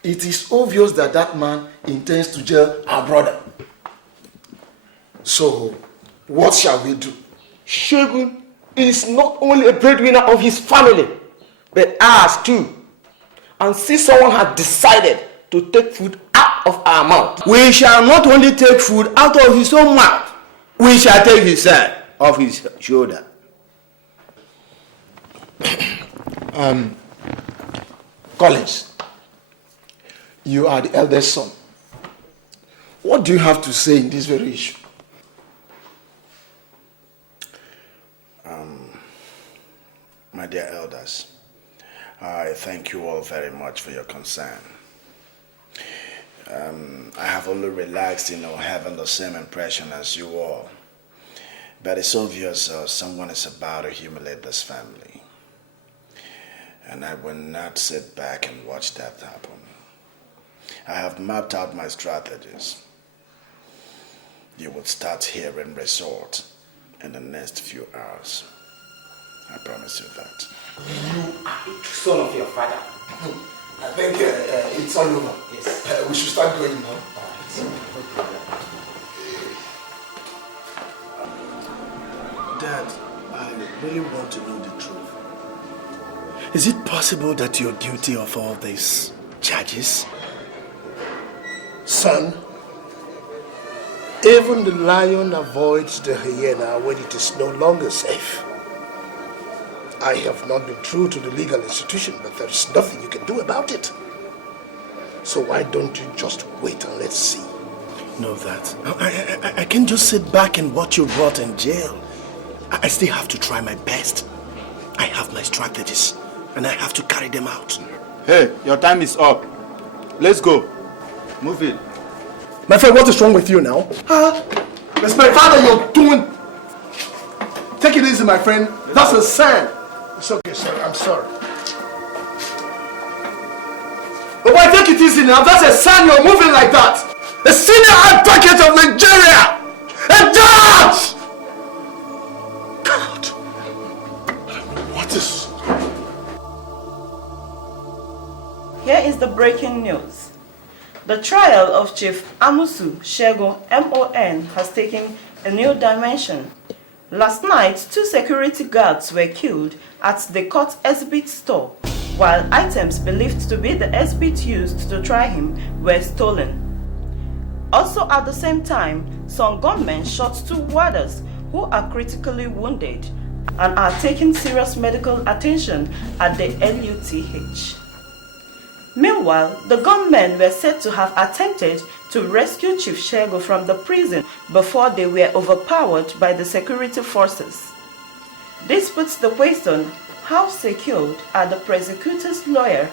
it is obvious that that man intends to jail our brother. So, what shall we do? Shegun is not only a breadwinner of his family, but ours too. And since someone has decided to take food out of our mouth, we shall not only take food out of his own mouth, we shall take his son off his shoulder. Collins, you are the eldest son. What do you have to say in this very issue? My dear elders, I thank you all very much for your concern. I have only relaxed, having the same impression as you all. But it's obvious someone is about to humiliate this family. And I will not sit back and watch that happen. I have mapped out my strategies. You will start hearing results in the next few hours. I promise you that. You are a son of your father. I think it's all over. Yes. We should start going now. Dad, I really want to know the truth. Is it possible that you're guilty of all these charges? Son, even the lion avoids the hyena when it is no longer safe. I have not been true to the legal institution, but there is nothing you can do about it. So why don't you just wait and let's see? No, that. I can't just sit back and watch you rot in jail. I still have to try my best. I have my strategies, and I have to carry them out. Hey, your time is up. Let's go. Move it. My friend, what is wrong with you now? Huh? It's my father you're doing. Take it easy, my friend. That's a sign. It's okay, sir. I'm sorry. But why take it easy now? That's a sign you're moving like that. A senior advocate of Nigeria! A judge! God! What is... Here is the breaking news. The trial of Chief Amusu Shego MON has taken a new dimension. Last night, 2 security guards were killed at the court exhibit store, while items believed to be the exhibit used to try him were stolen. Also at the same time, some gunmen shot 2 warders who are critically wounded and are taking serious medical attention at the LUTH. Meanwhile, the gunmen were said to have attempted to rescue Chief Shego from the prison before they were overpowered by the security forces. This puts the question, how secured are the prosecutor's lawyer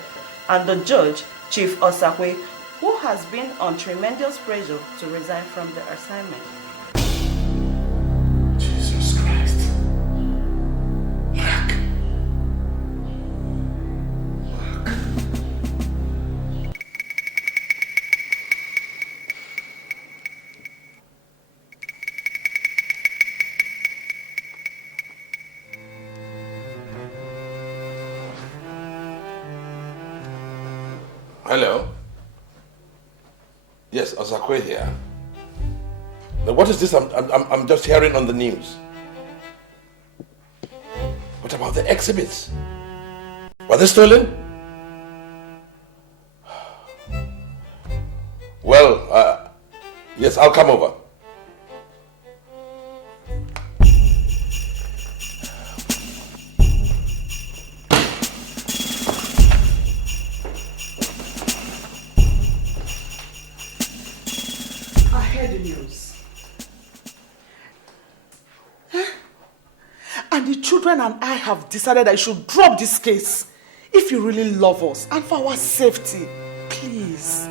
and the judge, Chief Osakwe, who has been on tremendous pressure to resign from the assignment? Jesus Christ. Mark. Hello? Yes, Osakwe here. Now, what is this I'm just hearing on the news? What about the exhibits? Were they stolen? Well, yes, I'll come over. And I have decided I should drop this case. If you really love us and for our safety, please.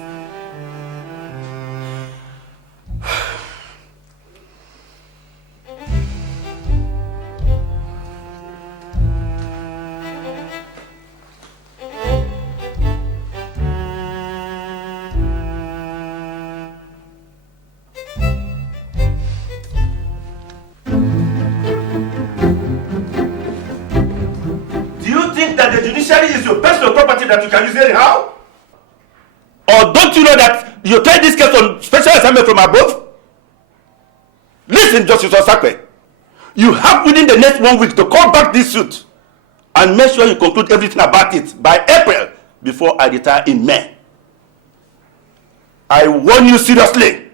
Is your personal property that you can use anyhow? Or don't you know that you take this case on special assignment from above? Listen, Justice Osakwe. You have within the next 1 week to call back this suit and make sure you conclude everything about it by April before I retire in May. I warn you seriously.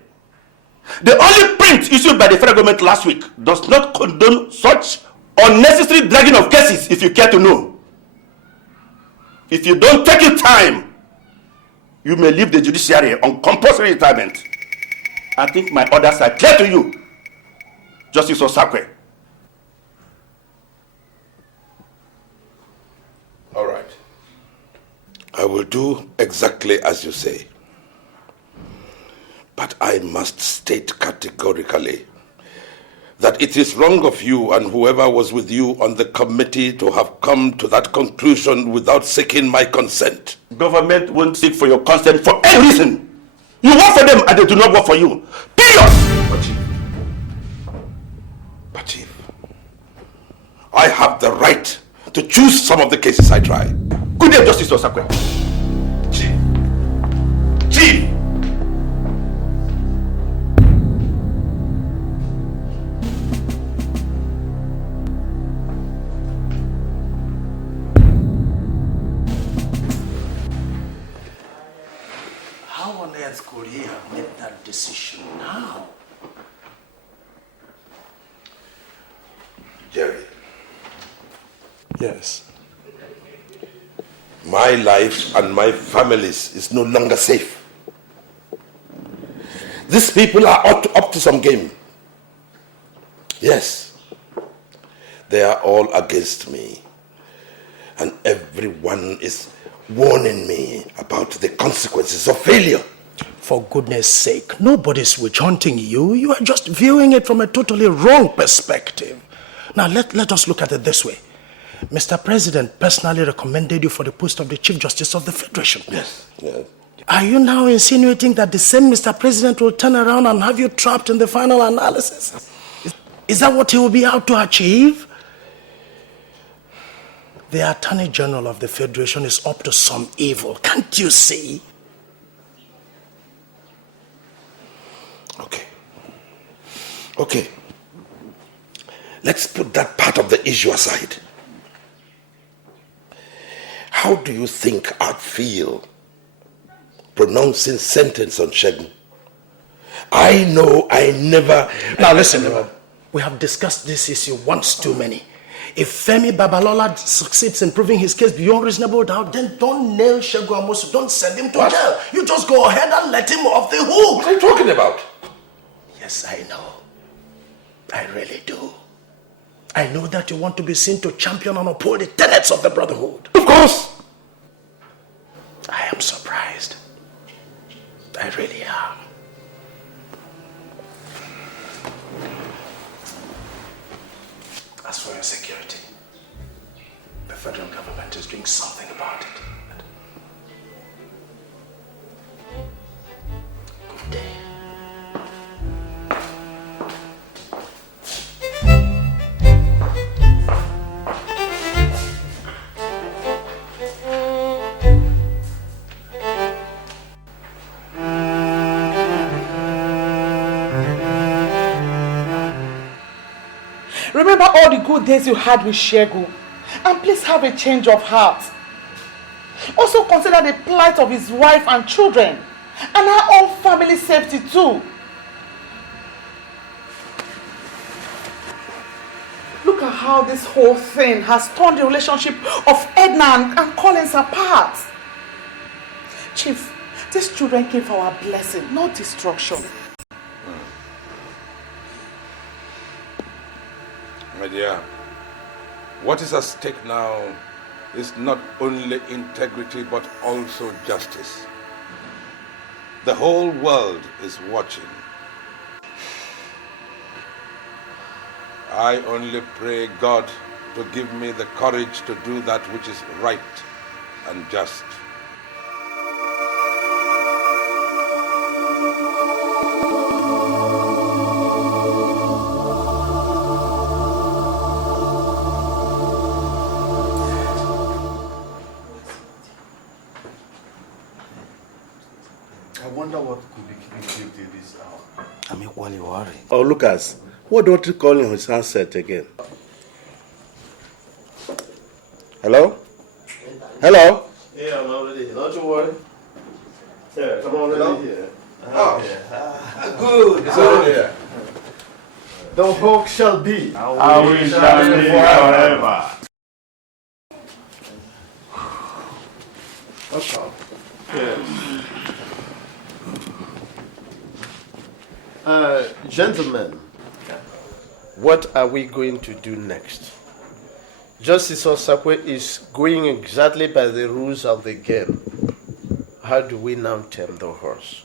The only print issued by the federal government last week does not condone such unnecessary dragging of cases, if you care to know. If you don't take your time, you may leave the judiciary on compulsory retirement. I think my orders are clear to you, Justice Osakwe. All right. I will do exactly as you say. But I must state categorically that it is wrong of you and whoever was with you on the committee to have come to that conclusion without seeking my consent. Government won't seek for your consent for any reason. You work for them and they do not work for you. Period! But Chief, I have the right to choose some of the cases I try. Good day, Justice Osakwe. Chief. Chief! How on earth could he have made that decision now? Jerry. Yes. My life and my family's is no longer safe. These people are up to some game. Yes. They are all against me. And everyone is warning me about the consequences of failure. For goodness sake, nobody's witch hunting you. You are just viewing it from a totally wrong perspective. Now, let us look at it this way. Mr. President personally recommended you for the post of the Chief Justice of the Federation. Yes, yes. Are you now insinuating that the same Mr. President will turn around and have you trapped in the final analysis? Is that what he will be out to achieve? The Attorney General of the Federation is up to some evil. Can't you see? Okay. Let's put that part of the issue aside. How do you think I'd feel pronouncing sentence on Shegun? I know I never... Now listen, we have discussed this issue once too many. If Femi Babalola succeeds in proving his case beyond reasonable doubt, then don't nail Shegun Amosu. Don't send him to jail. You just go ahead and let him off the hook. What are you talking about? Yes, I know. I really do. I know that you want to be seen to champion and uphold the tenets of the Brotherhood. Of course. I am surprised. I really am. As for your security, the federal government is doing something about it. Good day. Remember all the good days you had with Shegun, and please have a change of heart. Also consider the plight of his wife and children, and our own family safety too. Look at how this whole thing has torn the relationship of Edna and Collins apart. Chief, these children came for our blessing, not destruction. My dear, what is at stake now is not only integrity but also justice. The whole world is watching. I only pray God to give me the courage to do that which is right and just. I'm equally worried. Oh, Lucas, what don't you call him his handset again? Hello? Hello? Yeah, I'm already here. Don't you worry. Yeah, come on already here. Good. It's over here. The hope shall be. And we shall live forever. What's up? Yes. Gentlemen, what are we going to do next? Justice Osakwe is going exactly by the rules of the game. How do we now tame the horse?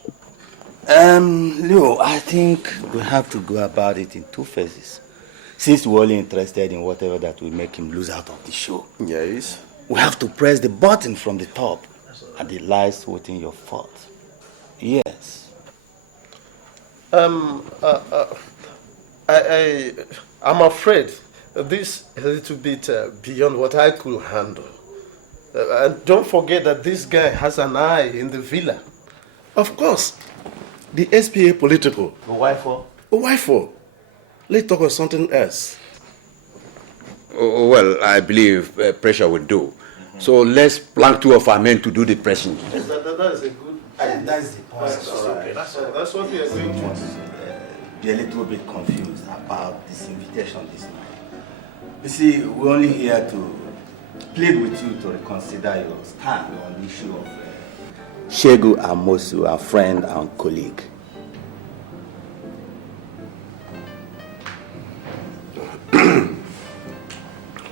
Leo, I think we have to go about it in two phases. Since we're only interested in whatever that will make him lose out of the show. Yes. We have to press the button from the top, and it lies within your foot. Yes. I'm afraid this a little bit beyond what I could handle. And don't forget that this guy has an eye in the villa. Of course. The SPA political. Why for? Why for? Let's talk about something else. Oh, well, I believe pressure will do. So let's plan 2 of our men to do the pressing. Yes, that's a good... That's the point. That's okay. That's what we are going to be a little bit confused about this invitation this night. You see, we're only here to plead with you to reconsider your stand on the issue of Shegu Amosu, our friend and colleague.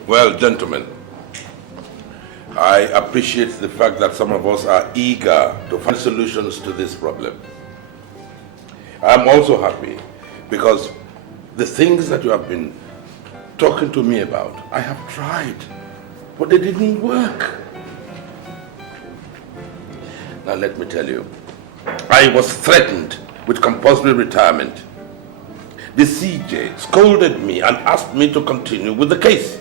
Well, gentlemen, I appreciate the fact that some of us are eager to find solutions to this problem. I'm also happy because the things that you have been talking to me about, I have tried, but they didn't work. Now let me tell you, I was threatened with compulsory retirement. The CJ scolded me and asked me to continue with the case.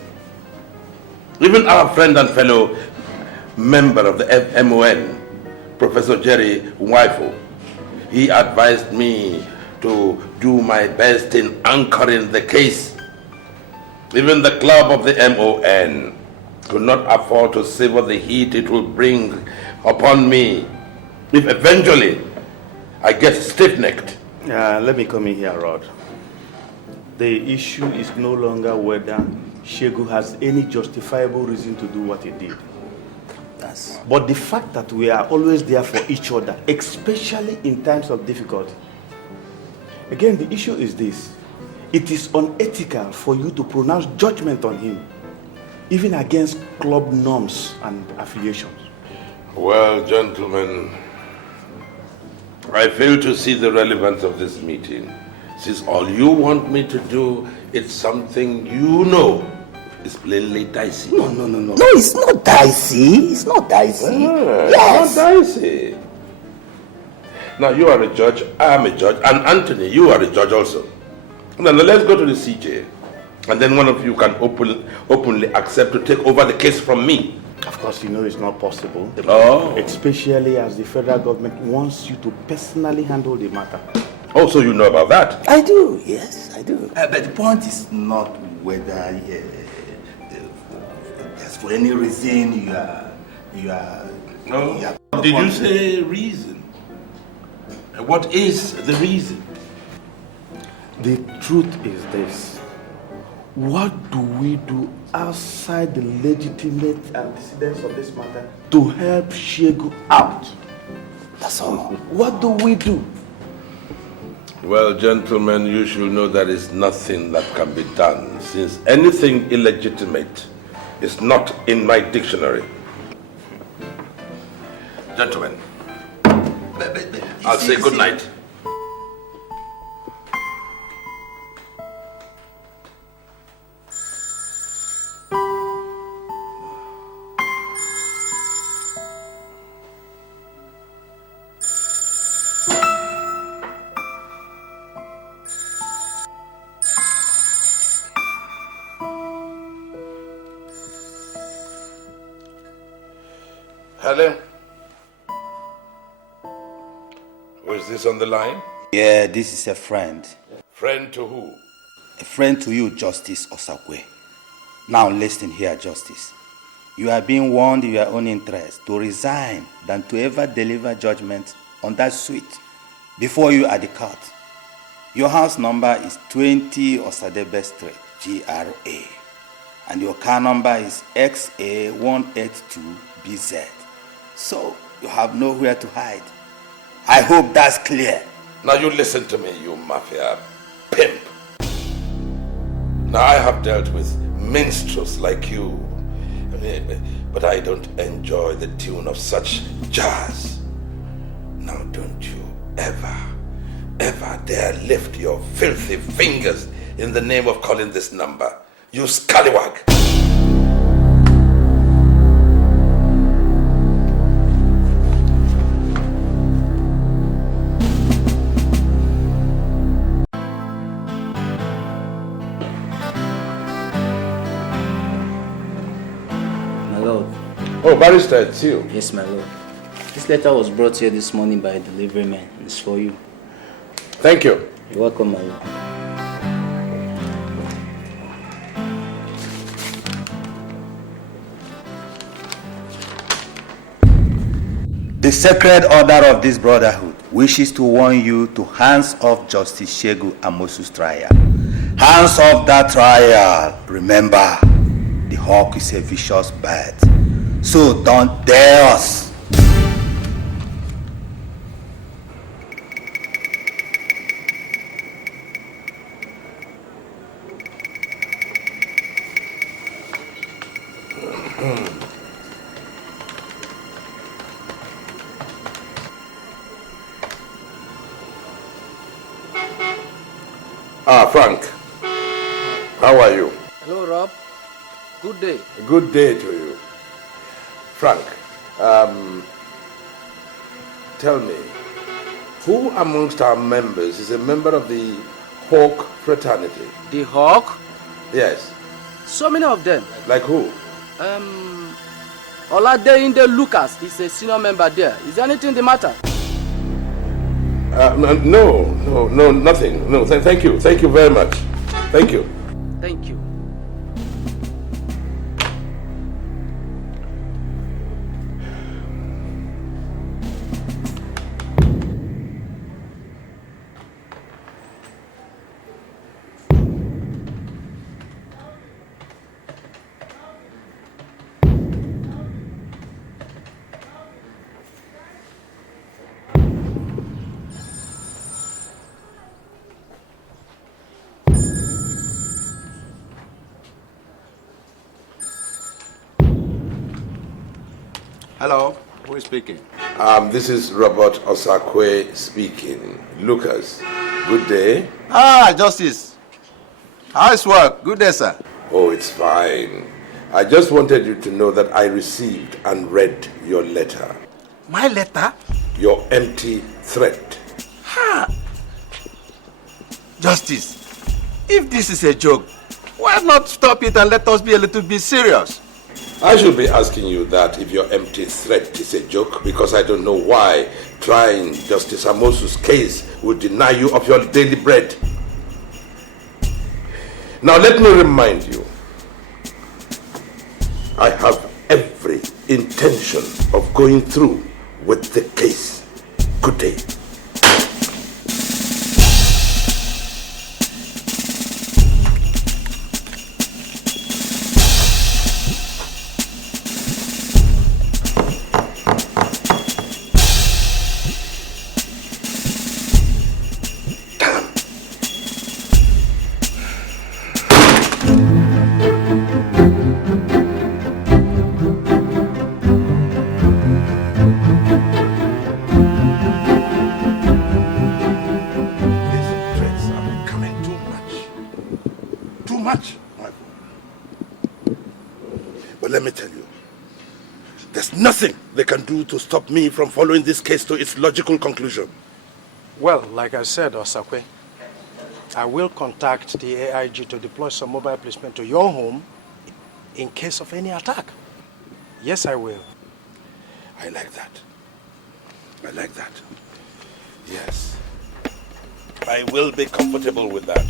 Even our friend and fellow member of the MON, Professor Jerry Wifo, he advised me to do my best in anchoring the case. Even the club of the MON could not afford to savor the heat it will bring upon me if eventually I get stiff-necked. Let me come in here, Rod. The issue is no longer whether Shegu has any justifiable reason to do what he did. But the fact that we are always there for each other, especially in times of difficulty. Again, the issue is this. It is unethical for you to pronounce judgment on him, even against club norms and affiliations. Well, gentlemen, I fail to see the relevance of this meeting, since all you want me to do is something you know is plainly dicey. No. No, it's not dicey. It's not dicey. Yes. It's not dicey. Now, you are a judge, I am a judge, and Anthony, you are a judge also. Now, let's go to the CJ, and then one of you can openly accept to take over the case from me. Of course, you know it's not possible. Oh. Especially as the federal government wants you to personally handle the matter. Oh, so you know about that? I do, yes, I do. But the point is not whether there's for any reason you are. Did you say reason? What is the reason? The truth is this. What do we do outside the legitimate antecedents of this matter to help Shegu out? That's all. What do we do? Well, gentlemen, you should know there is nothing that can be done, since anything illegitimate is not in my dictionary. Gentlemen, I'll say good night. Hello? Who is this on the line? Yeah, this is a friend. Friend to who? A friend to you, Justice Osakwe. Now listen here, Justice. You are being warned in your own interest to resign than to ever deliver judgment on that suite before you at the court. Your house number is 20 Osadebe Street, GRA. And your car number is XA182BZ. So you have nowhere to hide. I hope that's clear. Now you listen to me, you mafia pimp. Now I have dealt with minstrels like you, but I don't enjoy the tune of such jazz. Now don't you ever dare lift your filthy fingers in the name of calling this number. You scallywag. lord. Oh, barrister, it's you. Yes, my lord. This letter was brought here this morning by a delivery man. It's for you. Thank you. You're welcome, my lord. The sacred order of this brotherhood wishes to warn you to hands off Justice Shegu Amosu's trial. Hands off that trial. Remember, the hawk is a vicious bird. So don't dare us. Frank, how are you? Hello, Rob. Good day. Good day to you. Frank, tell me, who amongst our members is a member of the Hawk fraternity? The Hawk? Yes. So many of them. Like who? Oladeinde Lucas is a senior member there. Is there anything the matter? No, nothing. No, thank you. Thank you very much. Thank you. Thank you. Hello, who is speaking? This is Robert Osakwe speaking. Lucas, good day. Justice. How's work? Good day, sir. Oh, it's fine. I just wanted you to know that I received and read your letter. My letter? Your empty threat. Justice, if this is a joke, why not stop it and let us be a little bit serious? I should be asking you that if your empty threat is a joke, because I don't know why trying Justice Amosu's case would deny you of your daily bread. Now let me remind you, I have every intention of going through with the case. Good day. To stop me from following this case to its logical conclusion. Well, like I said, Osakwe, I will contact the AIG to deploy some mobile policemen to your home in case of any attack. Yes, I will. I like that. I like that. Yes. I will be comfortable with that.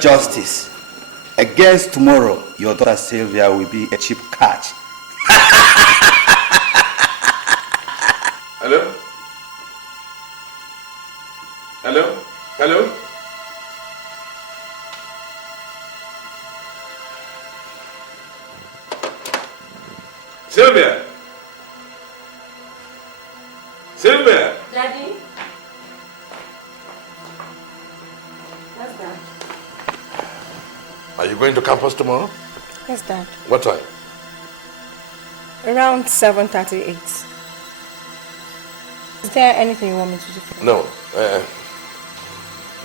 Justice. Against tomorrow, your daughter Sylvia will be a cheap catch. Hello? Hello? Hello? Sylvia! Sylvia! Daddy? What's that? Are you going to campus tomorrow? Yes, Dad. What time? Around 7:38. Is there anything you want me to do for you? No.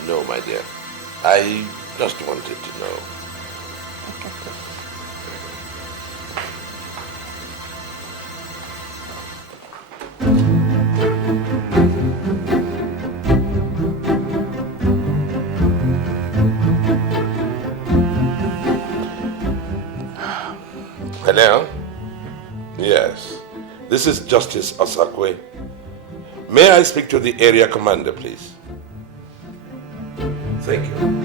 No, my dear. I just wanted to know. Hello? Yes. This is Justice Osakwe. May I speak to the area commander, please? Thank you.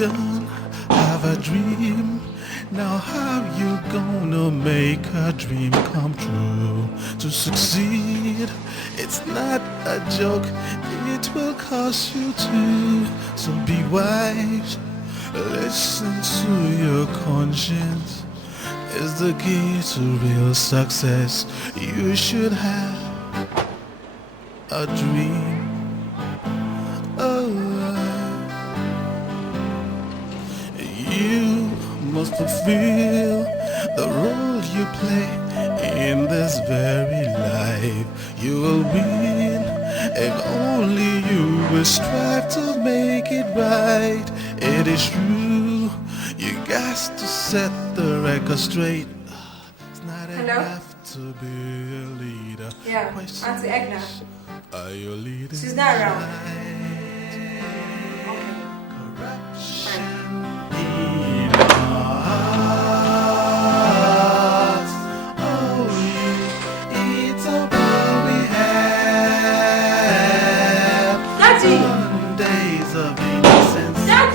don't have a dream, now how you gonna make a dream come true? To succeed, it's not a joke, it will cost you too. So be wise, listen to your conscience. Is the key to real success. You should have a dream. You must fulfill the role you play in this very life. You will win if only you will strive to make it right. It is true, you got to set the record straight. It's not enough to be a leader. Yeah, Auntie Egna. Are you leading? She's not around.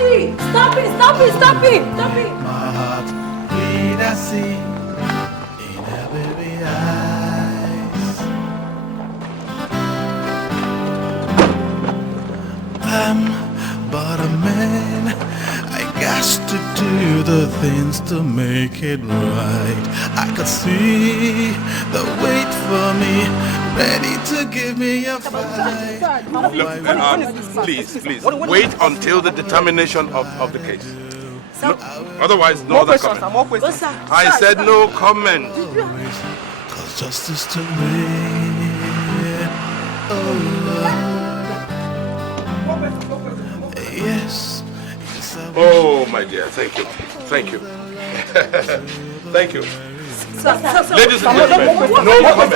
Esiri! Stop it! Stop it! Stop it! Stop it! My heart, bleed I see in her baby eyes. I'm but a man. I got to do the things to make it right. I could see the wait for me, ready to give me a fight. Please, wait until the determination of the case. No, otherwise, no other comment. I said no comment. Cause justice to me, oh Lord. Yes. Oh, my dear, thank you. Thank you. Thank you. Ladies and gentlemen, no comment.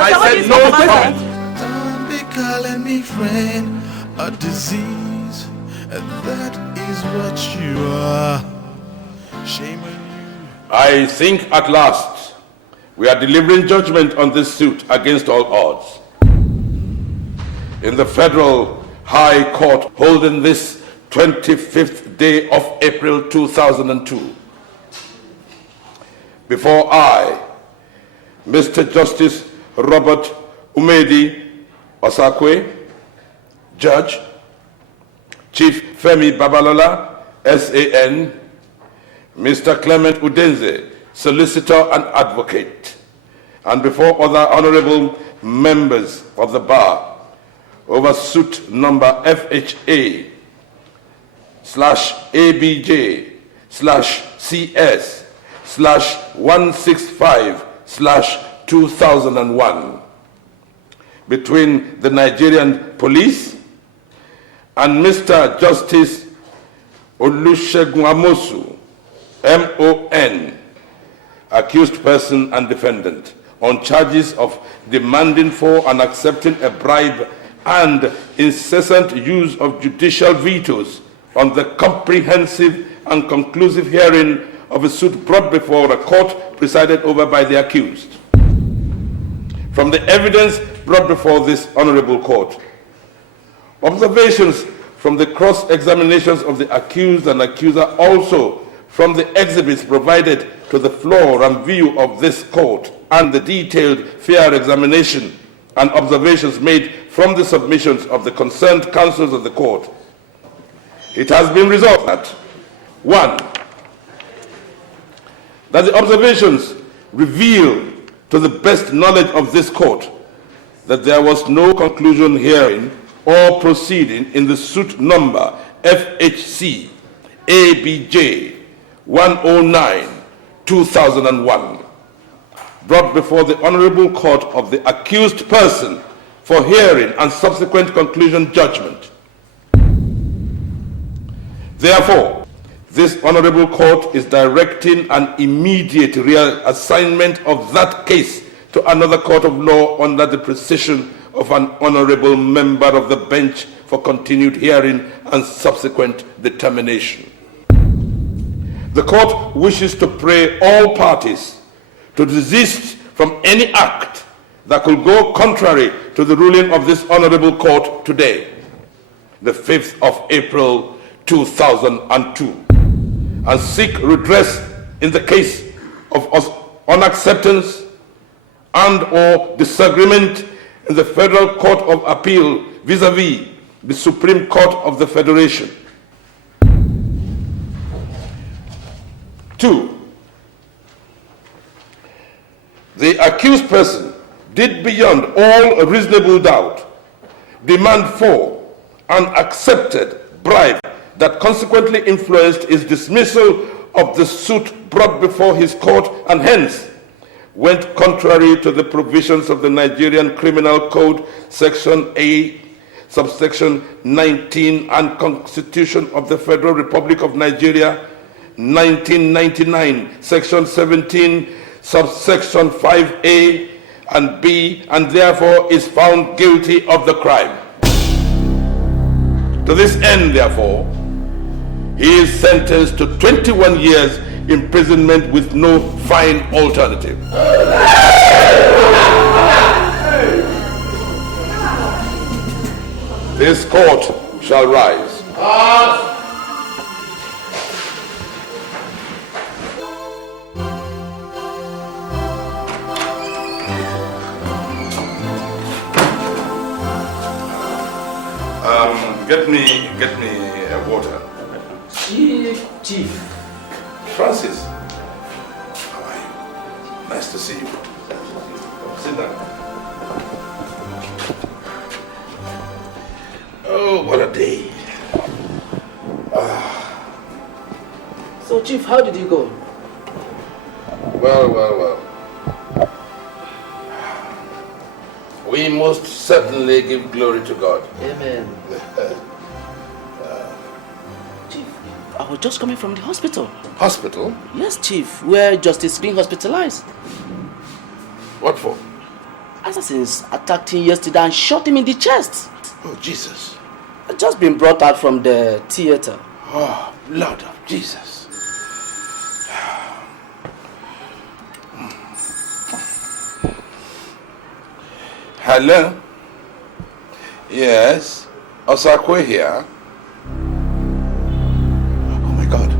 I said no comment. Don't be calling me friend, a disease, that is what you are. Shame on you. I think at last we are delivering judgment on this suit against all odds. In the Federal High Court holding this 25th day of April 2002. Before I, Mr. Justice Robert Umedi Osakwe, Judge, Chief Femi Babalola, SAN, Mr. Clement Udenze, Solicitor and Advocate, and before other honorable members of the bar, over suit number FHA/ABJ/CS/165/2001 between the Nigerian police and Mr. Justice Olusegun Amosu, MON, accused person and defendant, on charges of demanding for and accepting a bribe and incessant use of judicial vetoes on the comprehensive and conclusive hearing of a suit brought before a court presided over by the accused. From the evidence brought before this honorable court, observations from the cross-examinations of the accused and accuser, also from the exhibits provided to the floor and view of this court, and the detailed fair examination and observations made from the submissions of the concerned counsels of the court, it has been resolved that 1. That the observations reveal to the best knowledge of this court that there was no conclusion hearing or proceeding in the suit number FHC ABJ 109/2001 brought before the Honorable Court of the accused person for hearing and subsequent conclusion judgment. Therefore, this Honorable Court is directing an immediate reassignment of that case to another court of law under the precision of an honorable member of the bench for continued hearing and subsequent determination. The court wishes to pray all parties to desist from any act that could go contrary to the ruling of this honorable court today, the 5th of April 2002, and seek redress in the case of unacceptance and or disagreement in the Federal Court of Appeal vis-à-vis the Supreme Court of the Federation. 2. The accused person did beyond all reasonable doubt demand for and accepted bribe that consequently influenced his dismissal of the suit brought before his court, and hence went contrary to the provisions of the Nigerian Criminal Code, Section A, subsection 19, and Constitution of the Federal Republic of Nigeria, 1999, Section 17, subsection 5A and B, and therefore is found guilty of the crime. To this end, therefore, he is sentenced to 21 years imprisonment with no fine alternative. This court shall rise. Get me water. Chief. Francis, how are you? Nice to see you. Sit down. Oh, what a day. So, Chief, how did you go? Well. We most certainly give glory to God. Amen. Chief, I was just coming from the hospital. Hospital? Yes, Chief, where Justus is being hospitalized. What for? Assassins attacked him yesterday and shot him in the chest. Oh, Jesus. I've just been brought out from the theater. Oh, Lord of Jesus. Hello? Yes? Osakwe here? Oh my God.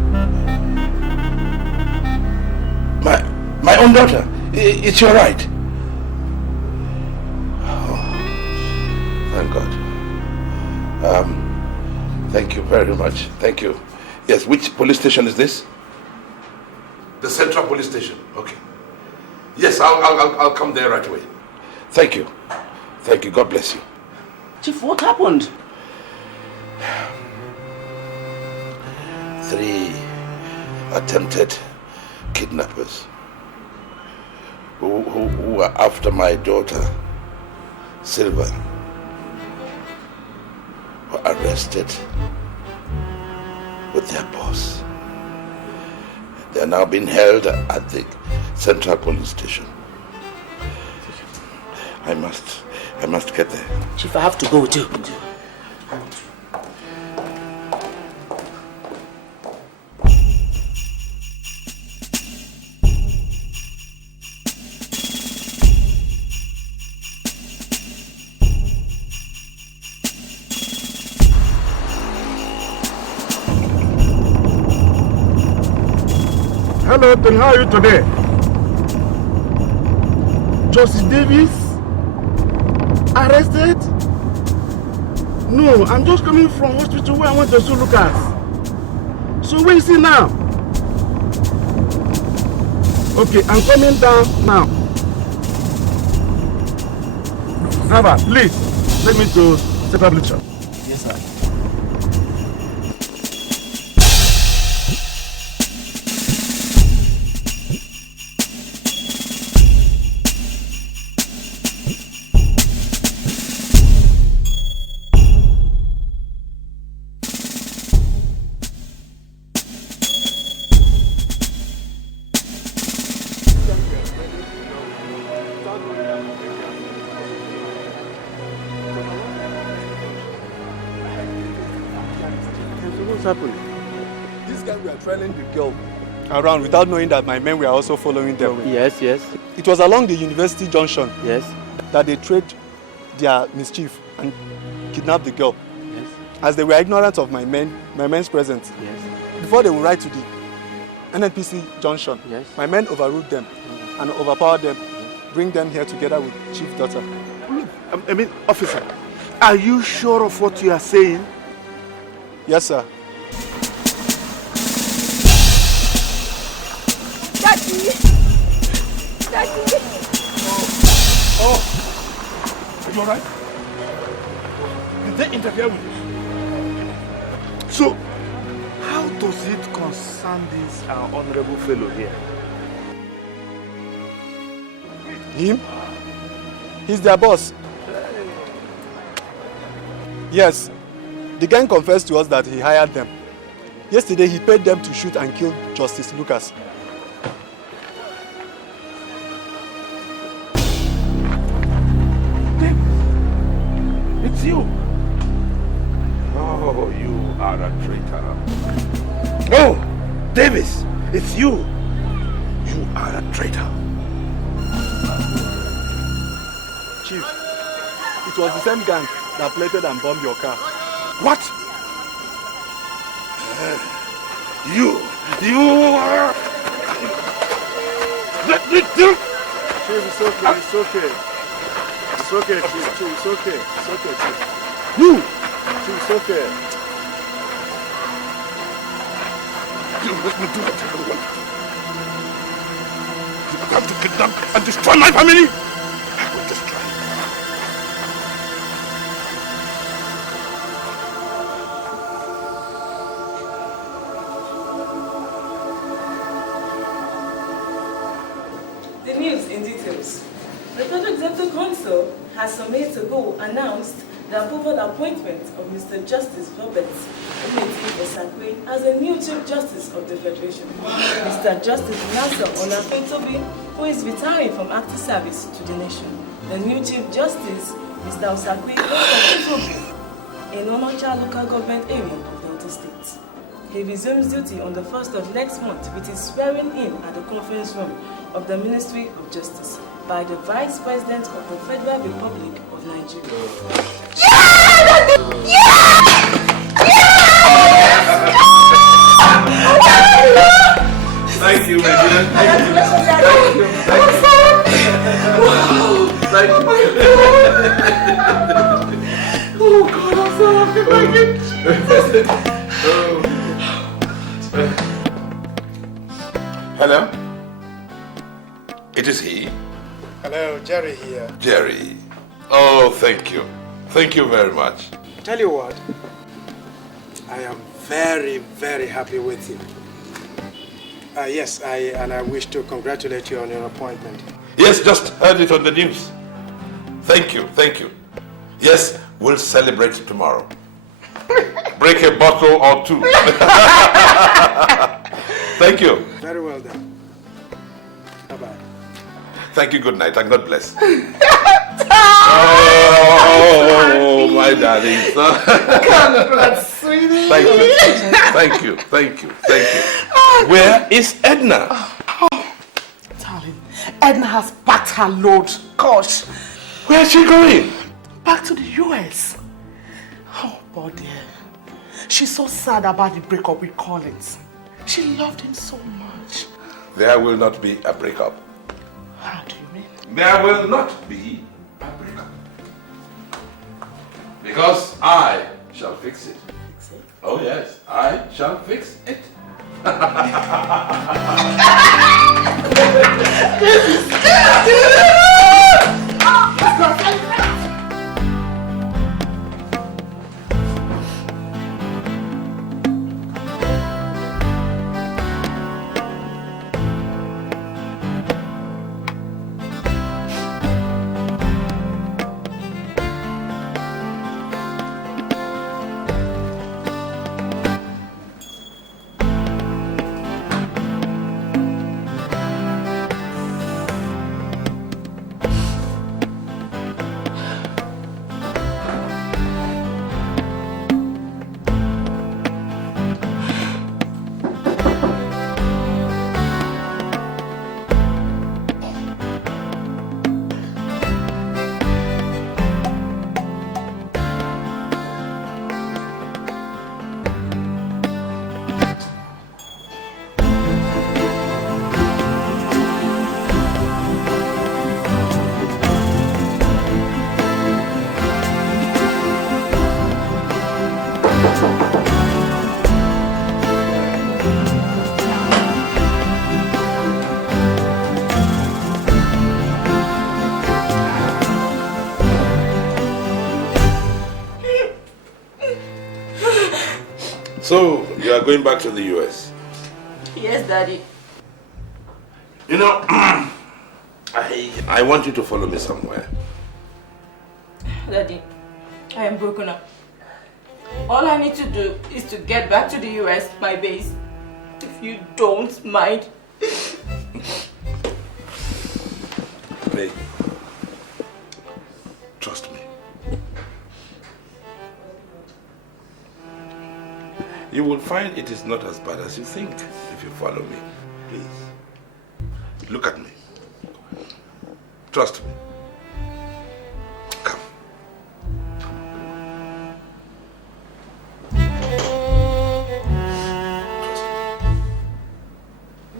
My own daughter. It's your right. Oh, thank God. Thank you very much. Thank you. Yes, which police station is this? The Central Police Station. Okay. Yes, I'll come there right away. Thank you. Thank you. God bless you. Chief, what happened? 3 attempted kidnappers who were after my daughter, Silva, were arrested with their boss. They are now being held at the Central Police Station. I must get there. Chief, I have to go with you. Hello, Tony, how are you today? Justice Davis? Arrested? No, I'm just coming from hospital where I want to see Lucas. So where is he now? Okay, I'm coming down now. Driver, please, take me to Central Police Station. Yes, sir. Around without knowing that my men were also following them. Yes. It was along the University Junction. Yes. That they tried their mischief and kidnapped the girl. Yes. As they were ignorant of my men's presence. Yes. Before they would ride to the NNPC Junction, yes, my men overruled them and overpowered them, bring them here together with Chief Daughter. I mean, officer, are you sure of what you are saying? Yes, sir. Daddy! Oh! Are you alright? Did they interfere with you? So, how does it concern this honorable fellow here? Him? He's their boss. Yes, the gang confessed to us that he hired them. Yesterday he paid them to shoot and kill Justice Lucas. It's you. Oh, you are a traitor. Oh, Davis, it's you. You are a traitor. Chief, it was the same gang that planted and bombed your car. What? You are... Let me do... Chief, it's okay, Chief. It's okay, Chief. It's okay, Chief. You! It's okay. You make me do what I don't want. You have to kidnap and destroy my family? I will destroy you. The news in details. The Federal Executive Council has some minutes ago announced the approval appointment of Mr. Justice Robert Esiri as a new Chief Justice of the Federation. Mr. Justice Nasser Onafentobi, who is retiring from active service to the nation. The new Chief Justice, Mr. Osakwe, in Onocha local government area of Delta State. He resumes duty on the 1st of next month with his swearing in at the conference room of the Ministry of Justice by the Vice President of the Federal Republic of Nigeria. Thank you, my dear. Thank you. Thank you. Oh God, I'm so happy, my Hello? It is he? Hello, Jerry here. Jerry. Oh, thank you. Thank you very much. Tell you what, I am very, very happy with you. Yes, I wish to congratulate you on your appointment. Yes, just heard it on the news. Thank you, thank you. Yes, we'll celebrate tomorrow. Break a bottle or two. Thank you. Very well done. Bye-bye. Thank you, good night, and God bless. Oh, my darling. Congrats, sweetie. Thank you, thank you, thank you, thank you. Where is Edna? Oh, darling, Edna has packed her load. Gosh. Where is she going? Back to the US. Oh, poor dear. She's so sad about the breakup with Collins. She loved him so much. There will not be a breakup. How do you mean? There will not be a breakup. Because I shall fix it. Fix it? Oh yes, I shall fix it. So, you are going back to the US? Yes, Daddy. You know, I want you to follow me somewhere. Daddy, I am broken up. All I need to do is to get back to the US, my base. If you don't mind. Hey, trust me. You will find it is not as bad as you think if you follow me. Please. Look at me. Trust me. Come.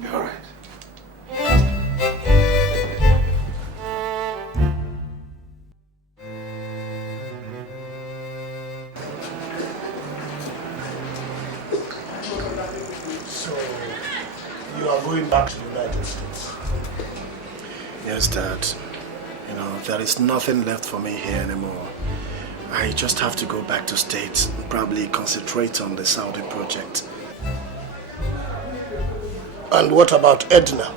You're all right. So, you are going back to the United States? Yes, Dad. You know, there is nothing left for me here anymore. I just have to go back to States and probably concentrate on the Saudi project. And what about Edna?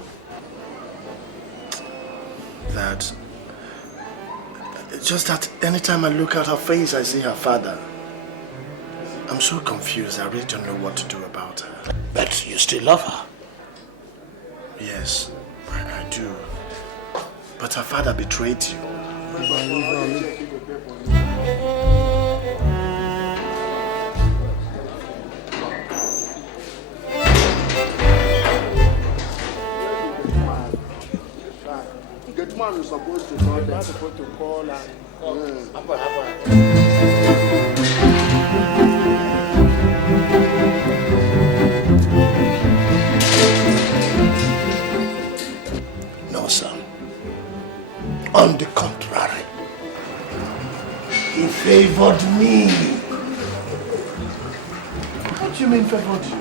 Dad, it's just that anytime I look at her face, I see her father. I'm so confused, I really don't know what to do about her. But you still love her? Yes, I do. But her father betrayed you. Get man is supposed to call. Not supposed to call and No, son. On the contrary, he favored me. What do you mean favored you?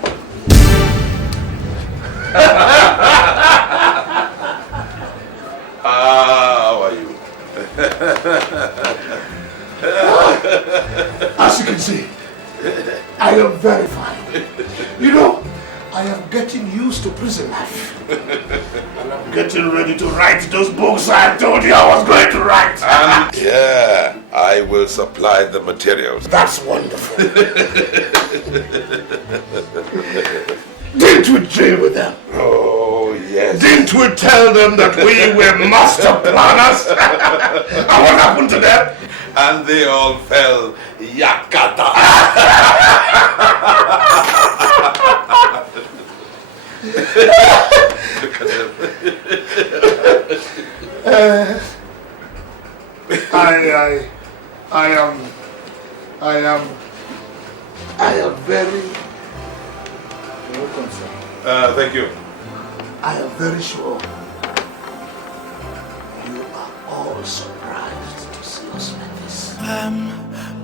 How are you? As you can see, I am very fine. You know, I am getting used to prison life. And I'm getting ready to write those books I told you I was going to write. And yeah, I will supply the materials. That's wonderful. Didn't we deal with them? Oh, yes. Didn't we tell them that we were master planners? And what happened to them? And they all fell yakata. Look at them. I am very... Thank you. I am very sure you are all surprised to see us like this. I'm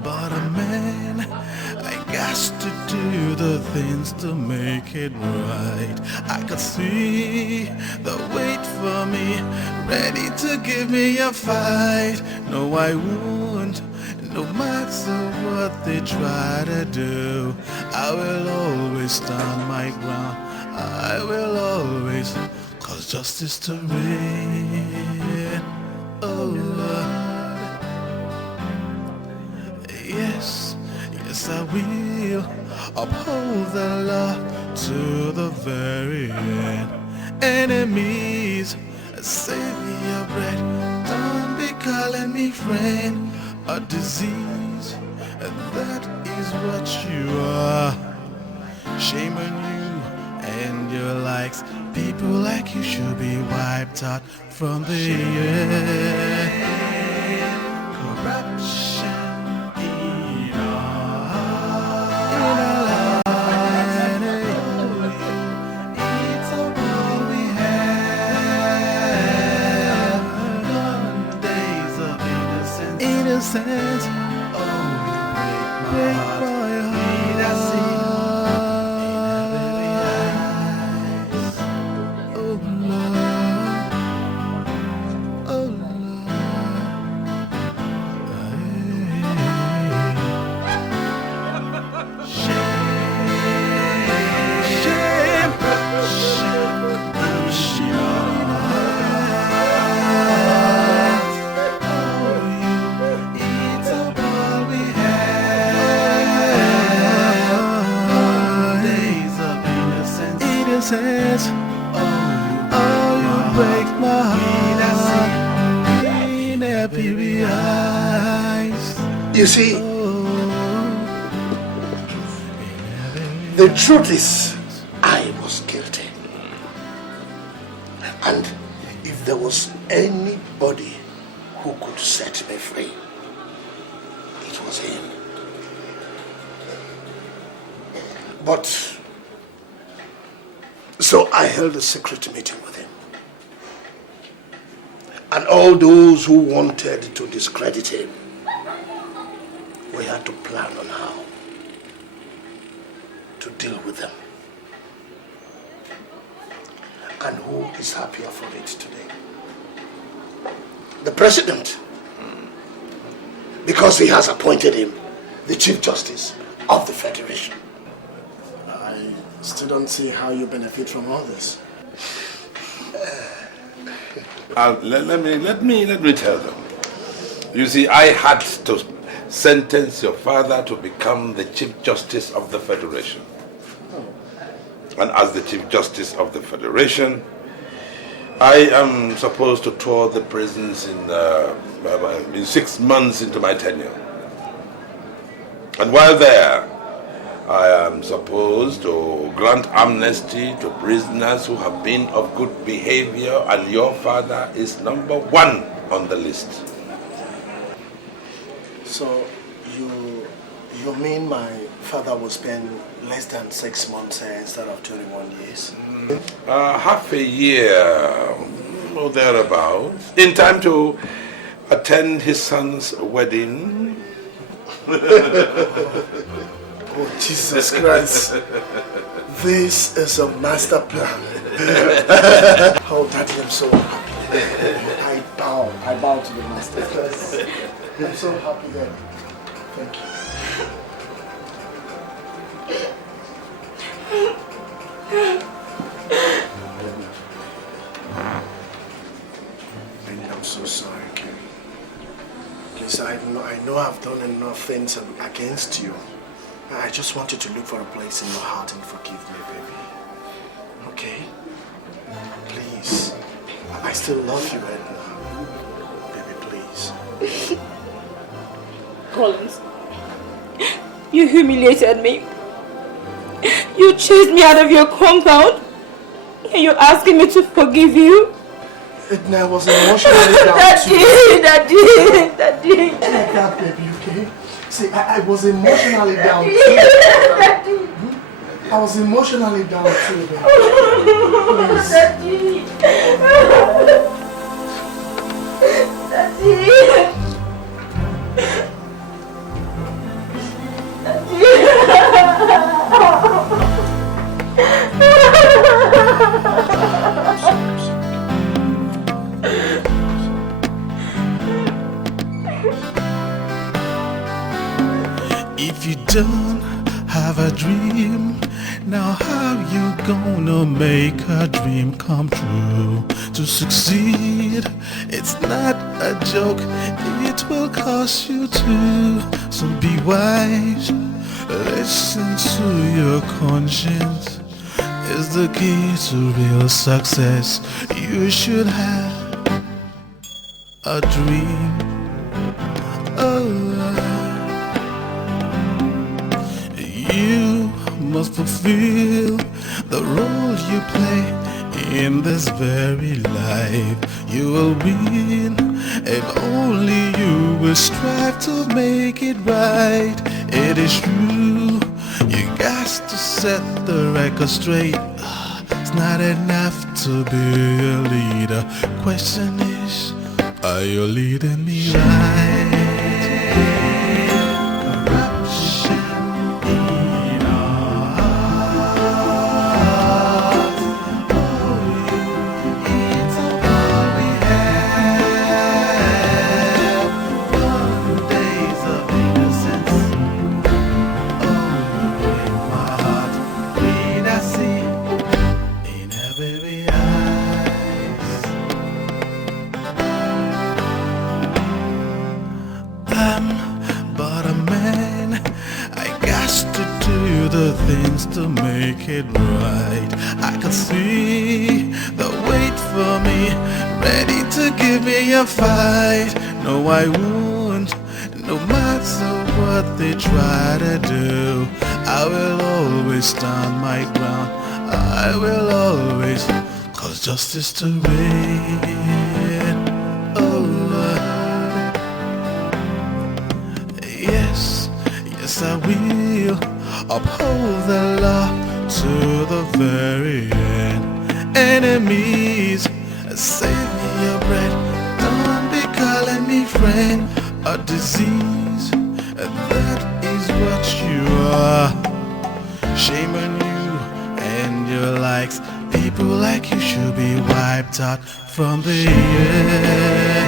but a man. I got to do the things to make it right. I could see the wait for me, ready to give me a fight. No, I won't. No matter what they try to do, I will always stand my ground. I will always cause justice to reign. Oh Lord, yes, yes I will uphold the law to the very end. Enemies, save me your bread. Don't be calling me friend. A disease, and that is what you are. Shame on you and your likes. People like you should be wiped out from the earth. Corruption in our land. It's all we have. Gone days of innocence. Oh, you break my heart. I see in every eyes. Oh Lord, oh Lord. Innocence, oh, you break my heart in every eyes. You see, the truth is, I was guilty. And if there was anybody who could set me free, it was him. But so I held a secret meeting with him. And all those who wanted to discredit him, we had to plan on how to deal with them. And who is happier for it today? The president. Because he has appointed him the Chief Justice of the Federation. I still don't see how you benefit from all this. Let me tell them. You see, I had to sentence your father to become the Chief Justice of the Federation. And as the Chief Justice of the Federation, I am supposed to tour the prisons in 6 months into my tenure. And while there, I am supposed to grant amnesty to prisoners who have been of good behavior, and your father is number 1 on the list. So, you mean my father will spend less than 6 months here instead of 21 years? Half a year, or thereabouts, in time to attend his son's wedding. Oh, Jesus Christ. This is a master plan. Oh, Daddy, I'm so happy. I bow to the master. I'm so happy that. Thank you. I'm so sorry, Kenny. Please, I know I've done enough things against you. I just want you to look for a place in your heart and forgive me, baby. Okay? Please. I still love you, Edna. Baby, please. Collins, you humiliated me. You chased me out of your compound. And you're asking me to forgive you? Edna, I was emotionally down too. Daddy. Like that, baby, okay? See, I was emotionally down too. I was emotionally down too, baby. Please. If you don't have a dream, now how you gonna make a dream come true? To succeed, it's not a joke, it will cost you too. So be wise, listen to your conscience. It's the key to real success. You should have a dream. You must fulfill the role you play in this very life. You will win if only you will strive to make it right. It is true, you got to set the record straight. It's not enough to be a leader. Question is, are you leading me right? To make it right, I could see the wait for me, ready to give me a fight. No, I won't, no matter what they try to do. I will always stand my ground. I will always cause justice to reign. Oh Lord, yes, I will uphold the law to the very end. Enemies, save me your bread. Don't be calling me friend. A disease, that is what you are. Shame on you and your likes. People like you should be wiped out from the earth.